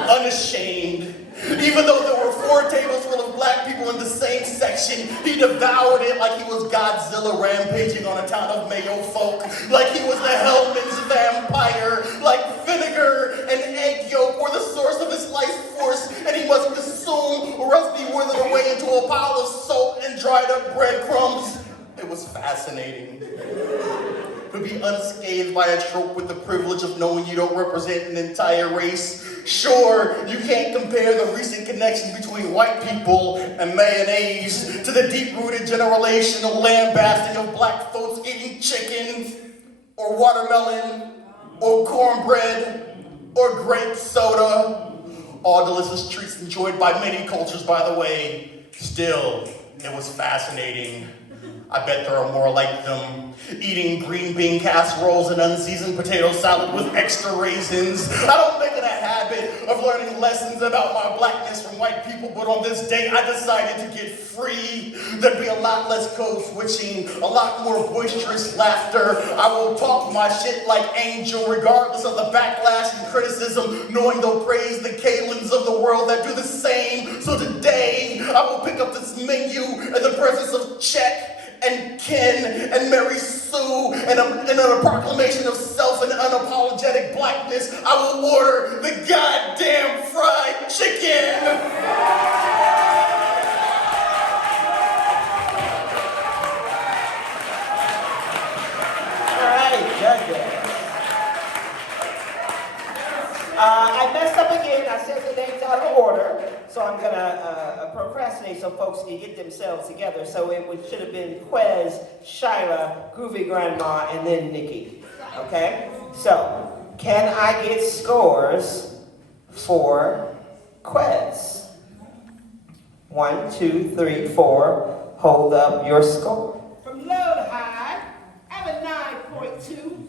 Unashamed. Even though there were 4 tables full of black people in the same section, he devoured it like he was Godzilla rampaging on a town of Mayo folk, like he was the Hellman's vampire, like vinegar and egg yolk were the source of his life force, and he must consume or else be withered away into a pile of salt and dried up breadcrumbs. It was fascinating. To be unscathed by a trope with the privilege of knowing you don't represent an entire race. Sure, you can't compare the recent connection between white people and mayonnaise to the deep-rooted generational lambasting of black folks eating chicken, or watermelon, or cornbread, or grape soda. All delicious treats enjoyed by many cultures, by the way. Still, it was fascinating. I bet there are more like them, eating green bean casseroles and unseasoned potato salad with extra raisins. I don't make it a habit of learning lessons about my blackness from white people, but on this day I decided to get free. There'd be a lot less code switching, a lot more boisterous laughter. I will talk my shit like Angel, regardless of the backlash and criticism, knowing they'll praise the Kalins of the world that do the same. So today, I will pick up this menu in the presence of Chet and Ken and Mary Sue and a proclamation of self and unapologetic blackness. I will order the goddamn fried chicken. All right, judges. I messed up again. I said the names out of order, so I'm gonna procrastinate so folks can get themselves together. So should have been Quez, Shyla, Groovy Grandma, and then Nikki. Okay? So, can I get scores for Quez? 1, 2, 3, 4. Hold up your score. From low to high, I have a 9.2.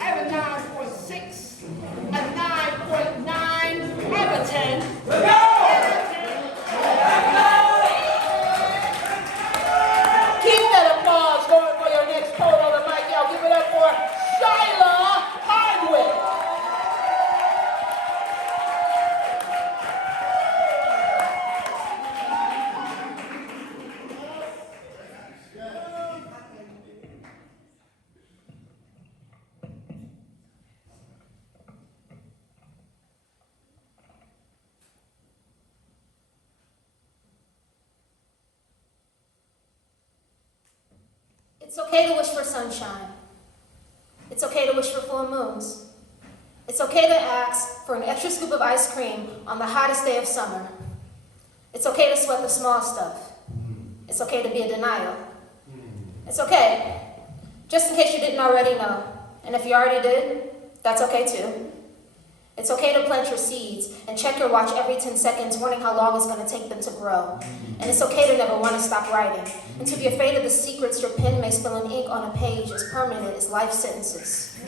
I have a 9.6. A 9.9. I have a 10. Keep that applause going for your next poet on the mic. Y'all give it up for Shyla Hardwick. It's okay to wish for sunshine. It's okay to wish for full moons. It's okay to ask for an extra scoop of ice cream on the hottest day of summer. It's okay to sweat the small stuff. It's okay to be in denial. It's okay, just in case you didn't already know. And if you already did, that's okay too. It's okay to plant your seeds and check your watch every 10 seconds, wondering how long it's going to take them to grow. And it's okay to never want to stop writing, and to be afraid of the secrets your pen may spill in ink on a page as permanent as life sentences.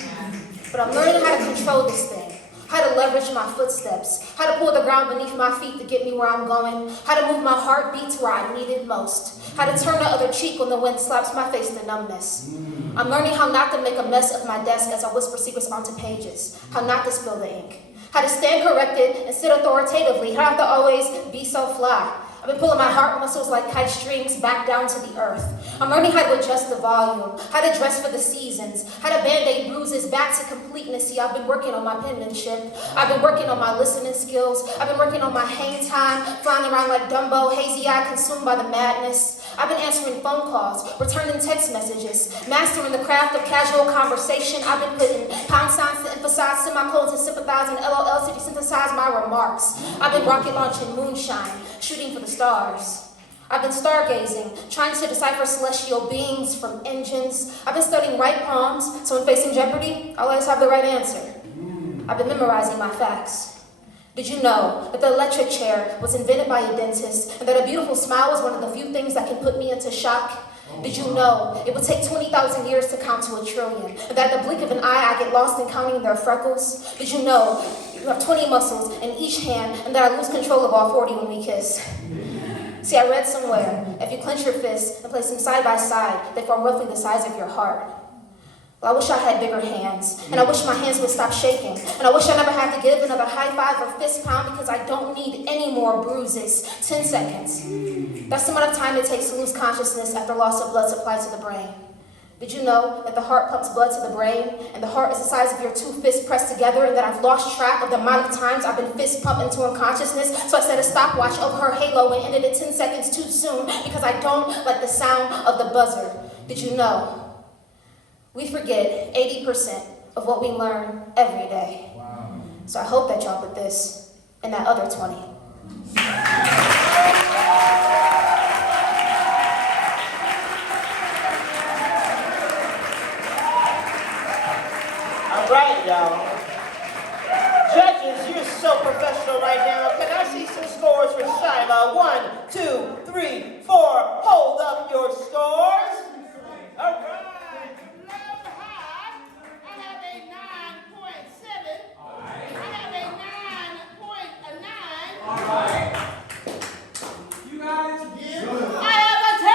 But I'm learning how to control this thing, how to leverage my footsteps, how to pull the ground beneath my feet to get me where I'm going, how to move my heartbeat to where I need it most, how to turn the other cheek when the wind slaps my face to numbness. I'm learning how not to make a mess of my desk as I whisper secrets onto pages, how not to spill the ink, how to stand corrected and sit authoritatively, how not to always be so fly. I've been pulling my heart muscles like kite strings back down to the earth. I'm learning how to adjust the volume, how to dress for the seasons, how to band-aid bruises back to completeness. See, I've been working on my penmanship. I've been working on my listening skills. I've been working on my hang time, flying around like Dumbo, hazy-eyed, consumed by the madness. I've been answering phone calls, returning text messages, mastering the craft of casual conversation. I've been putting pound signs to emphasize, semicolons to sympathize, and LOLs to desynthesize my remarks. I've been rocket launching moonshine, shooting for the stars. I've been stargazing, trying to decipher celestial beings from engines. I've been studying right palms, so when facing jeopardy, I'll always have the right answer. I've been memorizing my facts. Did you know that the electric chair was invented by a dentist, and that a beautiful smile is one of the few things that can put me into shock? Did you know it would take 20,000 years to count to 1 trillion, and that at the blink of an eye I get lost in counting their freckles? Did you know you have 20 muscles in each hand, and that I lose control of all 40 when we kiss? See, I read somewhere, if you clench your fists and place them side by side, they form roughly the size of your heart. Well, I wish I had bigger hands, and I wish my hands would stop shaking, and I wish I never had to give another high five or fist pound because I don't need any more bruises. 10 seconds. That's the amount of time it takes to lose consciousness after loss of blood supply to the brain. Did you know that the heart pumps blood to the brain, and the heart is the size of your two fists pressed together, and that I've lost track of the amount of times I've been fist pumped into unconsciousness, so I set a stopwatch over her halo and ended it 10 seconds too soon because I don't like the sound of the buzzer. Did you know? We forget 80% of what we learn every day. Wow. So I hope that y'all put this in that other 20. All right, y'all. Judges, you're so professional right now. Can I see some scores for Shyla? 1, 2, 3, 4. Hold up your scores. All right. Love high. I have a 9.7. I have a 9.9. All right. You guys? I have a 10.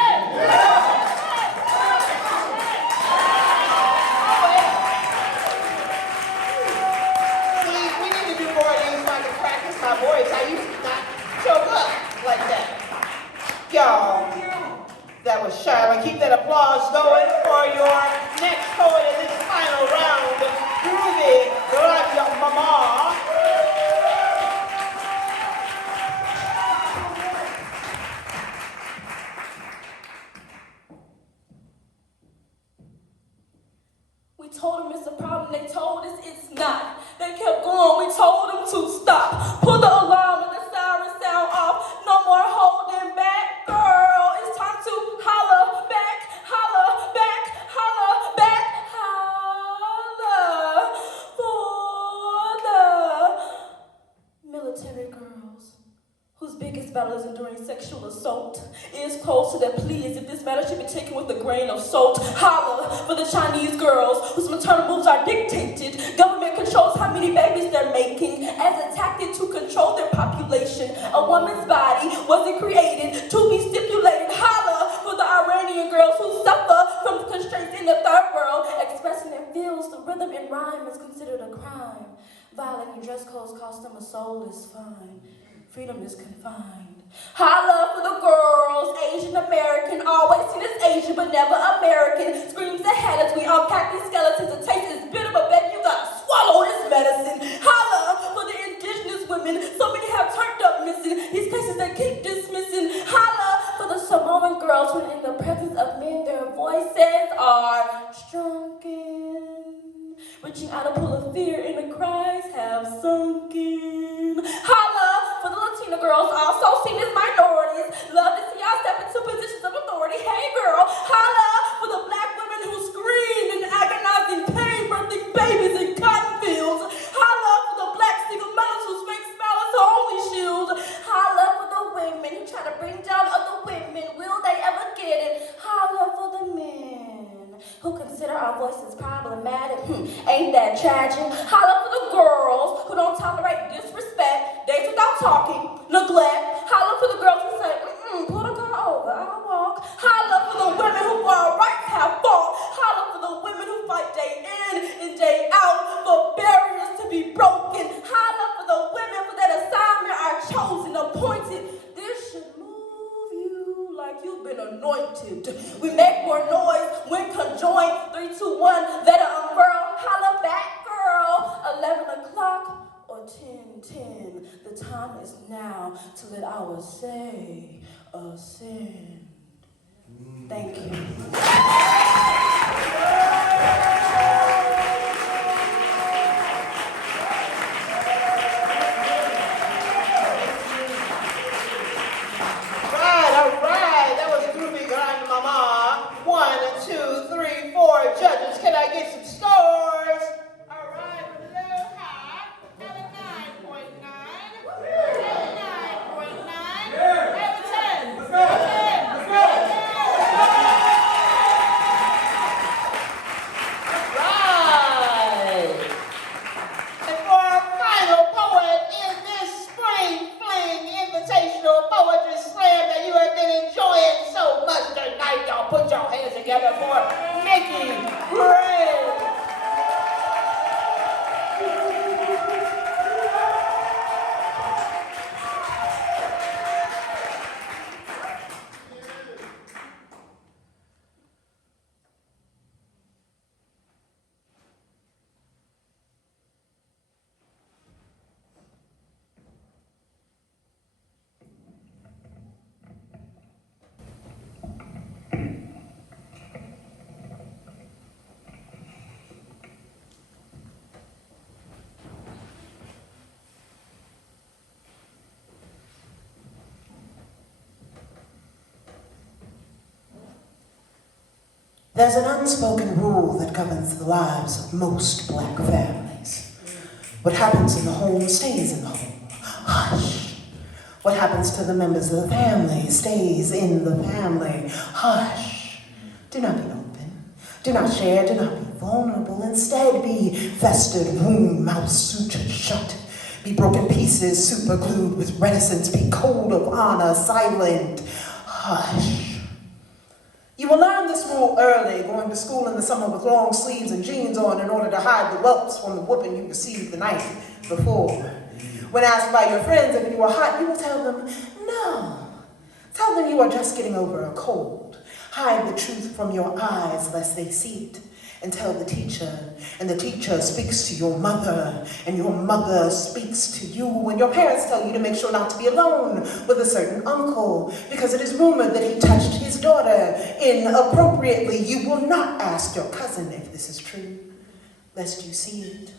We need to do more of these so I can practice my voice. I used to not choke up like that. Y'all, that was Shyla. Keep that applause going for your next poet in this final round, Groovy Granja Mama. We told them it's a problem, they told us it's not. They kept going, we told them to stop. Pull the alarm and the siren sound off. No more holding back, girl. It's time to holler back, holler back, holler back, holler for the military girls whose biggest battle is enduring sexual assault. Is close to their pleas if this matter should be taken with a grain of salt. Holla for the Chinese girls whose maternal moves are dictated. Government controls how many babies they're making as a tactic to control their population. A woman's body wasn't created to be stipulated. Holla for the Iranian girls who suffer from the constraints in the third world. Expressing their feels, the rhythm and rhyme is considered a crime. Violating dress codes cost them a soul is fine. Freedom is confined. Holla for the girls, Asian American, always seen as Asian but never American. Screams ahead as we unpack these skeletons. The taste is bitter, but baby, you gotta swallow this medicine. Holla for the indigenous women, so many have turned up missing. These cases they keep dismissing. Holla for the Samoan girls when in the presence of men, their voices are shrunken. Reaching out a pull of fear and the cries have sunken. Holla for the Latina girls, also seen as minorities. Love to see y'all step into positions of authority. Hey girl, holla for the black women who screamed in agonizing pain, birthing babies in cotton fields. Holla for the black single mothers whose fake smile is her only shield. Holla for the women who try to bring down other women. Will they ever get it? Holla for the men who consider our voices problematic. Ain't that tragic? Holla for the girls who don't tolerate disrespect, days without talking, neglect. Holla for the girls who say, pull the car over, I'll walk. Holla for the women who for our rights have fought. Holla for the women who fight day in and day out for barriers to be broken. Holla for the women for that assignment are chosen, appointed. This should move you like you've been anointed. We make more noise when conjoined. 3, 2, 1, let her unfurl. Holla back, girl. 11 o'clock or 10:10. The time is now to let our say ascend. Thank you. All right. That was Groovy Granja Mama. 1, 2, 3, 4 judges. Can I get some scores? All right, love high. Have a 9.9. Have a 9.9. Have a 10. Let's go. Let's go. Right. And for our final poet in this spring fling invitational poetry slam that you have been enjoying so much tonight, y'all put your hands together for Nikki Gray. There's an unspoken rule that governs the lives of most black families. What happens in the home stays in the home. Hush. What happens to the members of the family stays in the family. Hush. Do not be open. Do not share. Do not be vulnerable. Instead, be festered womb, mouth sutured shut. Be broken pieces, super glued with reticence. Be cold of honor, silent. Hush. You will learn this rule early, going to school in the summer with long sleeves and jeans on in order to hide the whelps from the whooping you received the night before. When asked by your friends if you are hot, you will tell them, no. Tell them you are just getting over a cold. Hide the truth from your eyes lest they see it. And tell the teacher, and the teacher speaks to your mother, and your mother speaks to you, and your parents tell you to make sure not to be alone with a certain uncle, because it is rumored that he touched his daughter inappropriately. You will not ask your cousin if this is true, lest you see it,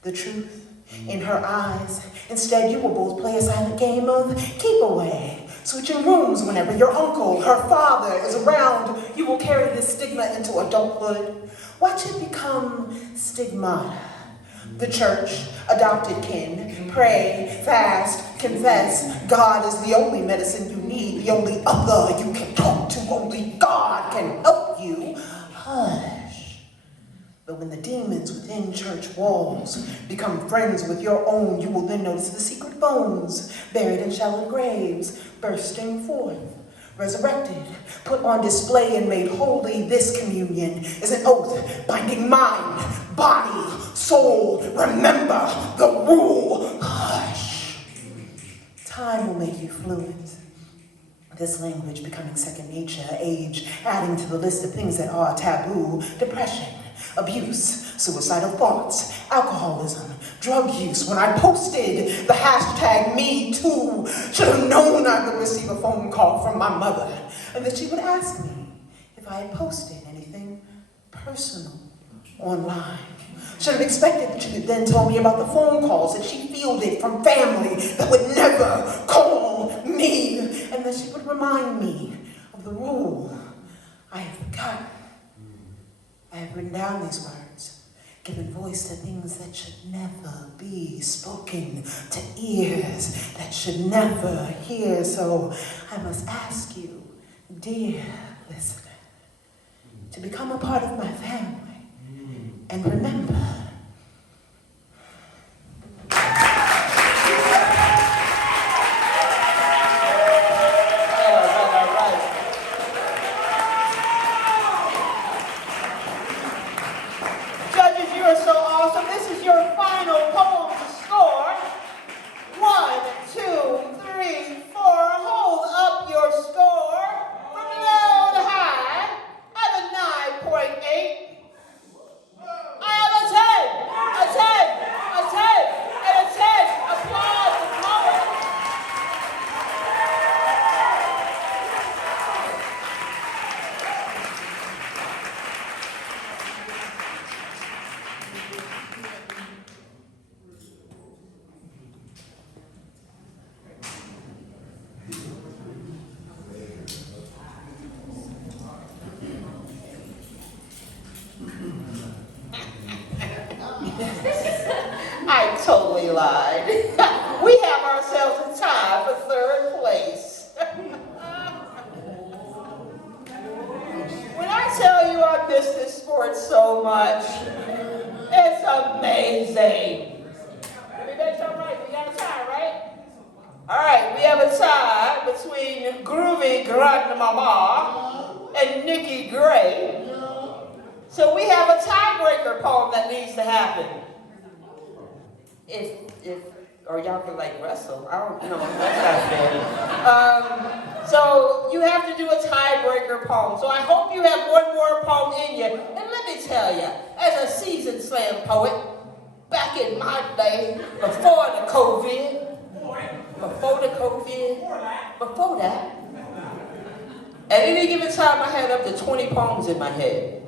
the truth, in her eyes. Instead, you will both play a silent game of keep away, switching rooms whenever your uncle, her father, is around. You will carry this stigma into adulthood. Watch it become stigmata. The church, adopted kin, pray, fast, confess. God is the only medicine you need, the only other you can talk to. Only God can help you. Hush. But when the demons within church walls become friends with your own, you will then notice the secret bones buried in shallow graves, bursting forth. Resurrected, put on display and made holy, this communion is an oath binding mind, body, soul. Remember the rule. Hush. Time will make you fluent. This language becoming second nature, age adding to the list of things that are taboo, depression, abuse, suicidal thoughts, alcoholism, drug use. When I posted the hashtag #MeToo, should have known I would receive a phone call from my mother and that she would ask me if I had posted anything personal online. Should have expected that she would then tell me about the phone calls that she fielded from family that would never call me, and that she would remind me of the rule I had forgotten. I have written down these words, given voice to things that should never be spoken, to ears that should never hear. So I must ask you, dear listener, to become a part of my family. And remember, I totally lied. We have ourselves a tie for third place. When I tell you I miss this sport so much, it's amazing. We got y'all right. We got a tie, right? All right, we have a tie between Groovy Grandmama and Nikki Gray. So we have a tiebreaker poem that needs to happen. Or y'all can like wrestle. I don't know. That's not fair. So you have to do a tiebreaker poem. So I hope you have one more poem in you. And let me tell you, as a seasoned slam poet, back in my day, before that, at any given time I had up to 20 poems in my head.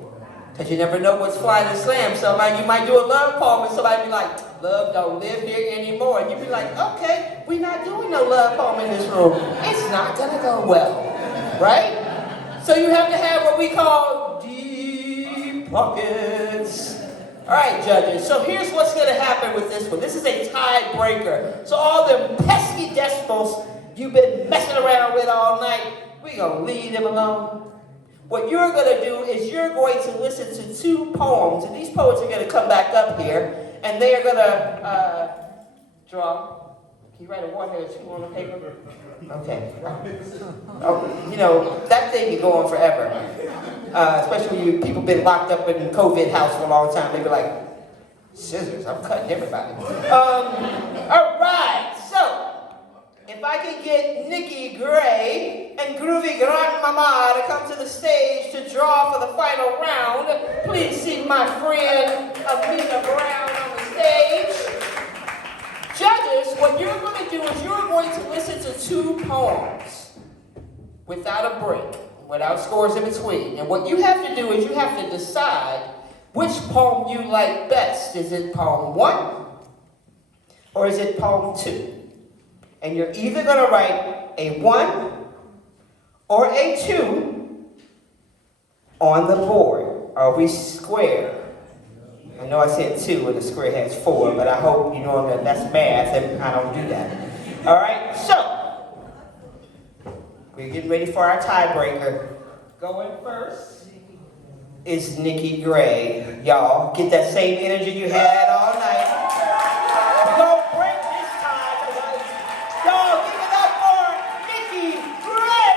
Because you never know what's flying in slam. Somebody, you might do a love poem and somebody be like, love don't live here anymore. And you be like, okay, we're not doing no love poem in this room. It's not gonna go well, right? So you have to have what we call deep pockets. All right, judges, so here's what's going to happen with this one. This is a tiebreaker. So all them pesky decimals you've been messing around with all night, we're going to leave them alone. What you're going to do is you're going to listen to two poems, and these poets are going to come back up here, and they are going to draw. Can you write a one or a two on the paper? Okay. Oh, you know, that thing can go on forever. Especially when people been locked up in COVID house for a long time. They be like, scissors, I'm cutting everybody. All right, so if I can get Nikki Gray and Groovy Grandmama to come to the stage to draw for the final round, please see my friend Amina Brown on the stage. Judges, what you're going to do is you're going to listen to two poems without a break, without scores in between. And what you have to do is you have to decide which poem you like best. Is it poem 1 or is it poem 2? And you're either going to write a 1 or a 2 on the board. Are we square? I know I said 2 and the square has 4, but I hope you know that that's math and I don't do that. All right, so we're getting ready for our tiebreaker. Going first is Nikki Gray. Y'all, get that same energy you had all night. We're gonna break this time. Y'all, give it up for Nikki Gray.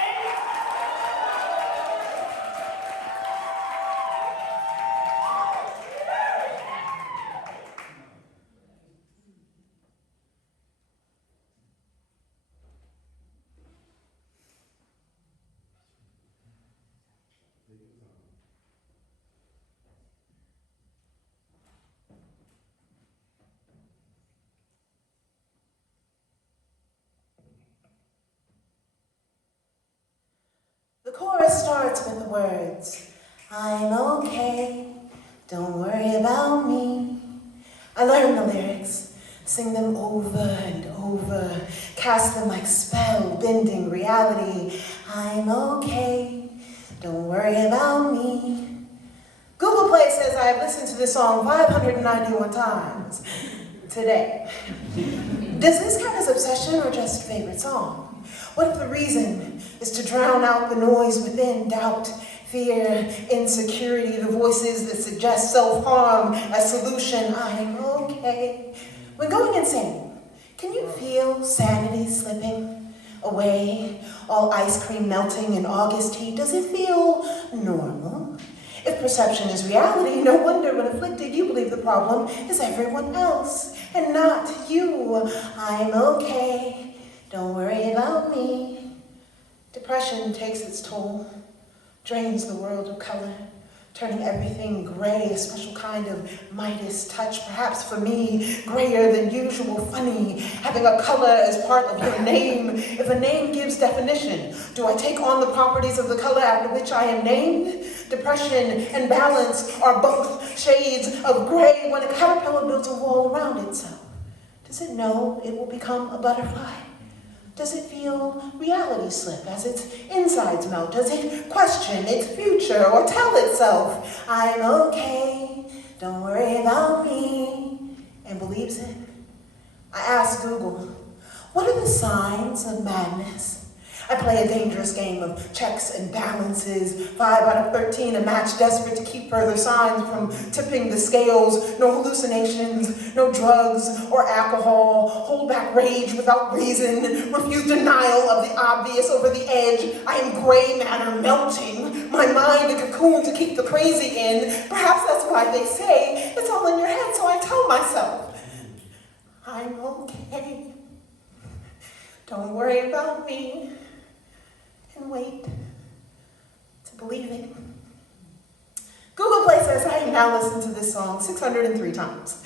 The chorus starts with the words, I'm okay, don't worry about me. I learn the lyrics, sing them over and over, cast them like spell-bending reality. I'm okay, don't worry about me. Google Play says I have listened to this song 591 times today. Does this count as obsession or just favorite song? What if the reason is to drown out the noise within, doubt, fear, insecurity, the voices that suggest self-harm as solution? I'm okay. When going insane, can you feel sanity slipping away, all ice cream melting in August heat? Does it feel normal? If perception is reality, no wonder when afflicted you believe the problem is everyone else and not you. I'm okay. Don't worry about me. Depression takes its toll, drains the world of color, turning everything gray, a special kind of Midas touch, perhaps for me, grayer than usual, funny, having a color as part of your name. If a name gives definition, do I take on the properties of the color after which I am named? Depression and balance are both shades of gray. When a caterpillar builds a wall around itself, does it know it will become a butterfly? Does it feel reality slip as its insides melt? Does it question its future or tell itself, I'm okay, don't worry about me, and believes it? I asked Google, what are the signs of madness? I play a dangerous game of checks and balances, 5 out of 13 a match, desperate to keep further signs from tipping the scales. No hallucinations, no drugs or alcohol, hold back rage without reason, refuse denial of the obvious over the edge. I am gray matter melting, my mind a cocoon to keep the crazy in. Perhaps that's why they say it's all in your head, so I tell myself, I'm okay. Don't worry about me. And wait to believe it. Google Play says I have now listened to this song 603 times.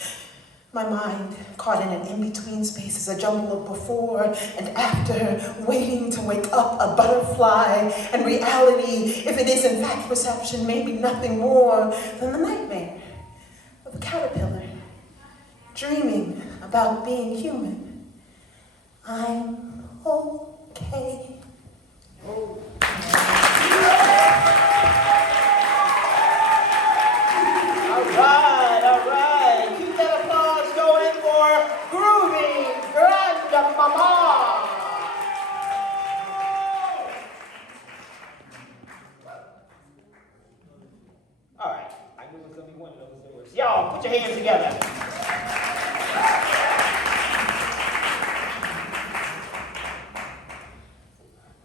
My mind caught in an in-between space is a jumble of before and after, waiting to wake up a butterfly, and reality, if it is in fact perception, maybe nothing more than the nightmare of a caterpillar dreaming about being human. I'm okay. knew it was going to be one of those doors. Y'all, put your hands together.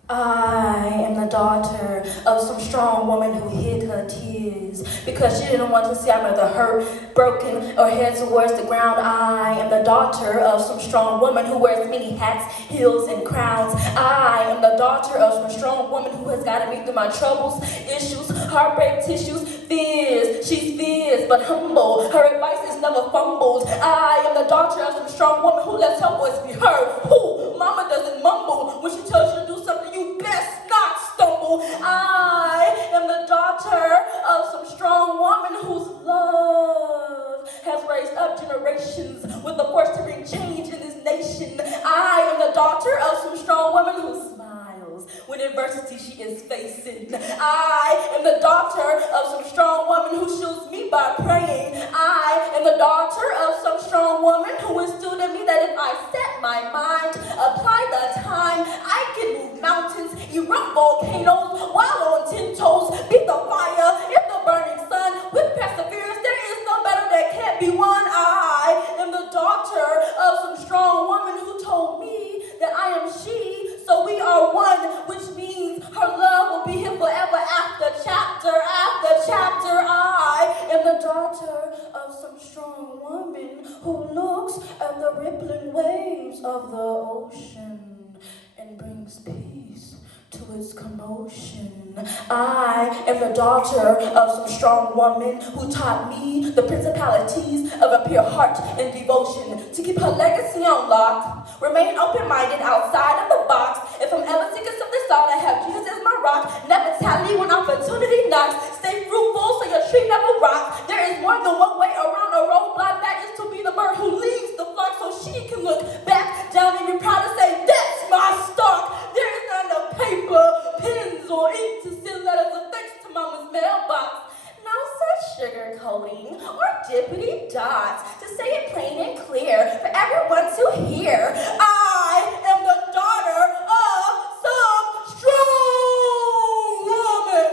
I am the daughter of some strong woman who hid her tears because she didn't want to see our mother hurt, broken, or head towards the ground. I am the daughter of some strong woman who wears many hats, heels, and crowns. I am the daughter of some strong woman who has gotten me through my troubles, issues, heartbreak tissues, fears. She's fierce but humble. Her advice is never fumbled. I am the daughter of some strong woman who lets her voice be heard. Who mama doesn't mumble when she tells you to do something. You best not stumble. I am the daughter of some strong woman whose love has raised up generations with the force to bring change in this nation. I am the daughter of some strong woman who smiles when adversity she is facing. I am the daughter of some strong woman who shields me by praying. I am the daughter of some strong woman who instilled in me that if I set my mind, apply the time, I can move mountains, erupt volcanoes, while on 10 toes, beat the fire in the burning sun. With perseverance, there is no better that can't be won. I am the daughter of some strong woman who told me that I am she, so we are one, which means her love will be here forever after chapter after chapter. I am the daughter of some strong woman who looks at the rippling waves of the ocean and brings peace to its commotion. I am the daughter of some strong woman who taught me the principalities of a pure heart and devotion to keep her legacy on lock, remain open-minded outside of the box. If I'm ever sick of something solid, I have Jesus as my rock. Never tally when opportunity knocks. Stay fruitful so your tree never rocks. There is more than one way around a roadblock. That is to be the bird who leads the flock so she can look back down and be proud to say, that's my stock. There is not enough paper, pens, or ink to send letters of thanks to mama's mailbox. No such sugar coating or dippity dots to say it plain and clear for everyone to hear. I am the daughter of some strong woman.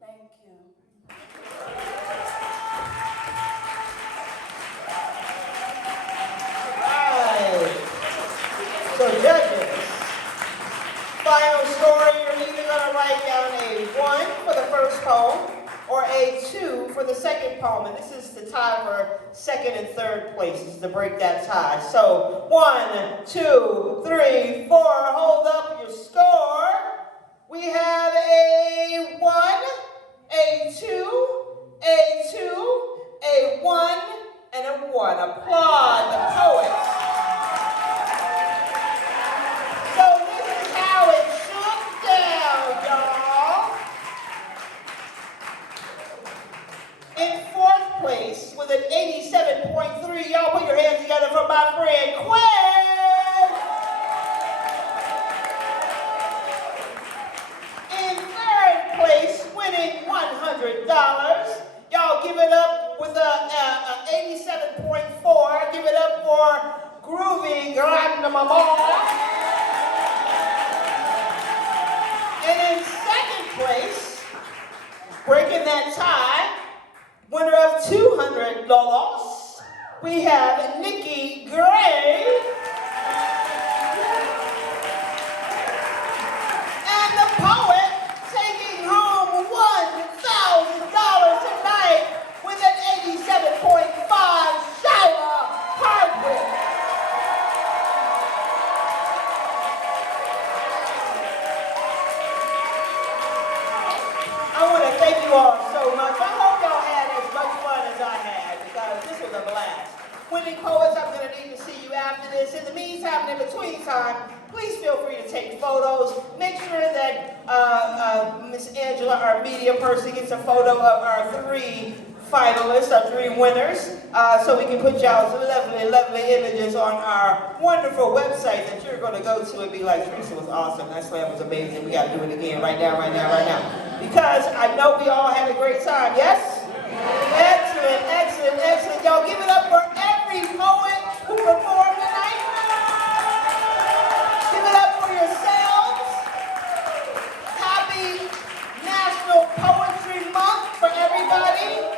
Thank you. Right. So judges, final story, you're either going to write down a 1 for the first poem or a 2 for the second poem. And this is the tie for second and third places to break that tie. So 1, 2, 3, 4, hold up your score. We have a 1, a 2, a 2, a 1, and a 1. Applaud the poets. So this is how it shook down, y'all. In fourth place with an 87.3, y'all put your hands together for my friend Quinn. In third place, winning $100. Y'all give it up with a 87.4. Give it up for Groovy Grandmama. And in second place, breaking that tie, winner of $200, we have Nikki Gray. And the poet taking home $1,000 tonight with an 87.5, Shyla Hardwick. I want to thank you all so much. I hope y'all had as much fun as I had because this was a blast. Winning poets, I'm going to need to see you after this. In the meantime, in between time, please feel free to take photos. Make sure that Miss Angela, our media person, gets a photo of our 3 finalists, our 3 winners, so we can put y'all's lovely, lovely images on our wonderful website that you're going to go to and be like, Teresa was awesome, that slam was amazing, we got to do it again right now, right now, right now. Because I know we all had a great time, yes? Excellent, excellent, excellent. Y'all give it up for every poet who performed tonight. Give it up for yourselves. Happy National Poetry Month for everybody.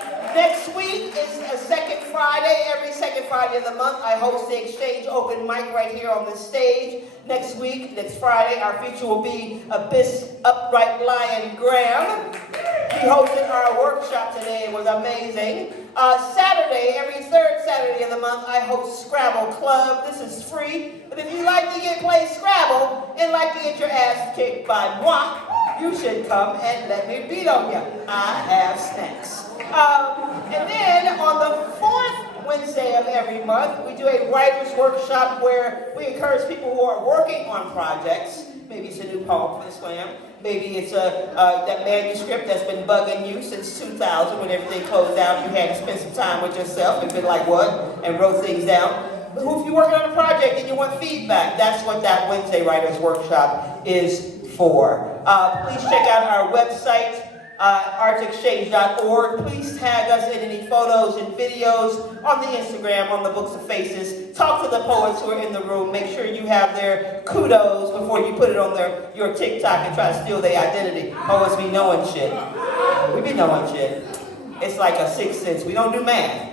Friday of the month, I host the Exchange Open Mic right here on the stage. Next week, next Friday, our feature will be Abyss Upright Lion Graham. He hosted our workshop today. It was amazing. Saturday, every third Saturday of the month, I host Scrabble Club. This is free. But if you like to play Scrabble and like to get your ass kicked by moi, you should come and let me beat on you. I have snacks. And then on the fourth Wednesday of every month, we do a writer's workshop where we encourage people who are working on projects. Maybe it's a new poem for the slam. Maybe it's that manuscript that's been bugging you since 2000 when everything closed down. You had to spend some time with yourself and been like, what? And wrote things down. But if you're working on a project and you want feedback, that's what that Wednesday Writers Workshop is for. Please check out our website, artsexchange.org. Please tag us in any photos and videos on the Instagram, on the Books of Faces. Talk to the poets who are in the room. Make sure you have their kudos before you put it on your TikTok and try to steal their identity. Poets be knowing shit. We be knowing shit. It's like a sixth sense. We don't do math,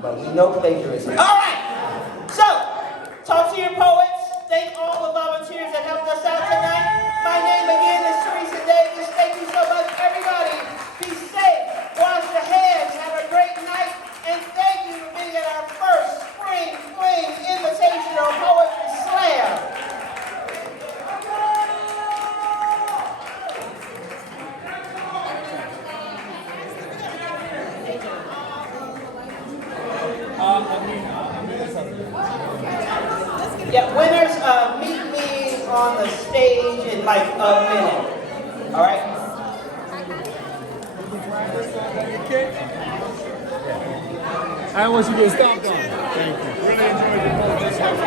but we know plagiarism. All right. So, talk to your poets. Thank all the volunteers that helped us out tonight. My name again is Teresa Davis. Thank you so much, everybody. Be safe. Wash your hands. Have a great night. And thank you for being at our first Spring Fling Invitational Poetry Slam. Yeah, winners, meet me on the stage in like a minute. All right? I want you to stop though. Thank you. Really enjoyed it.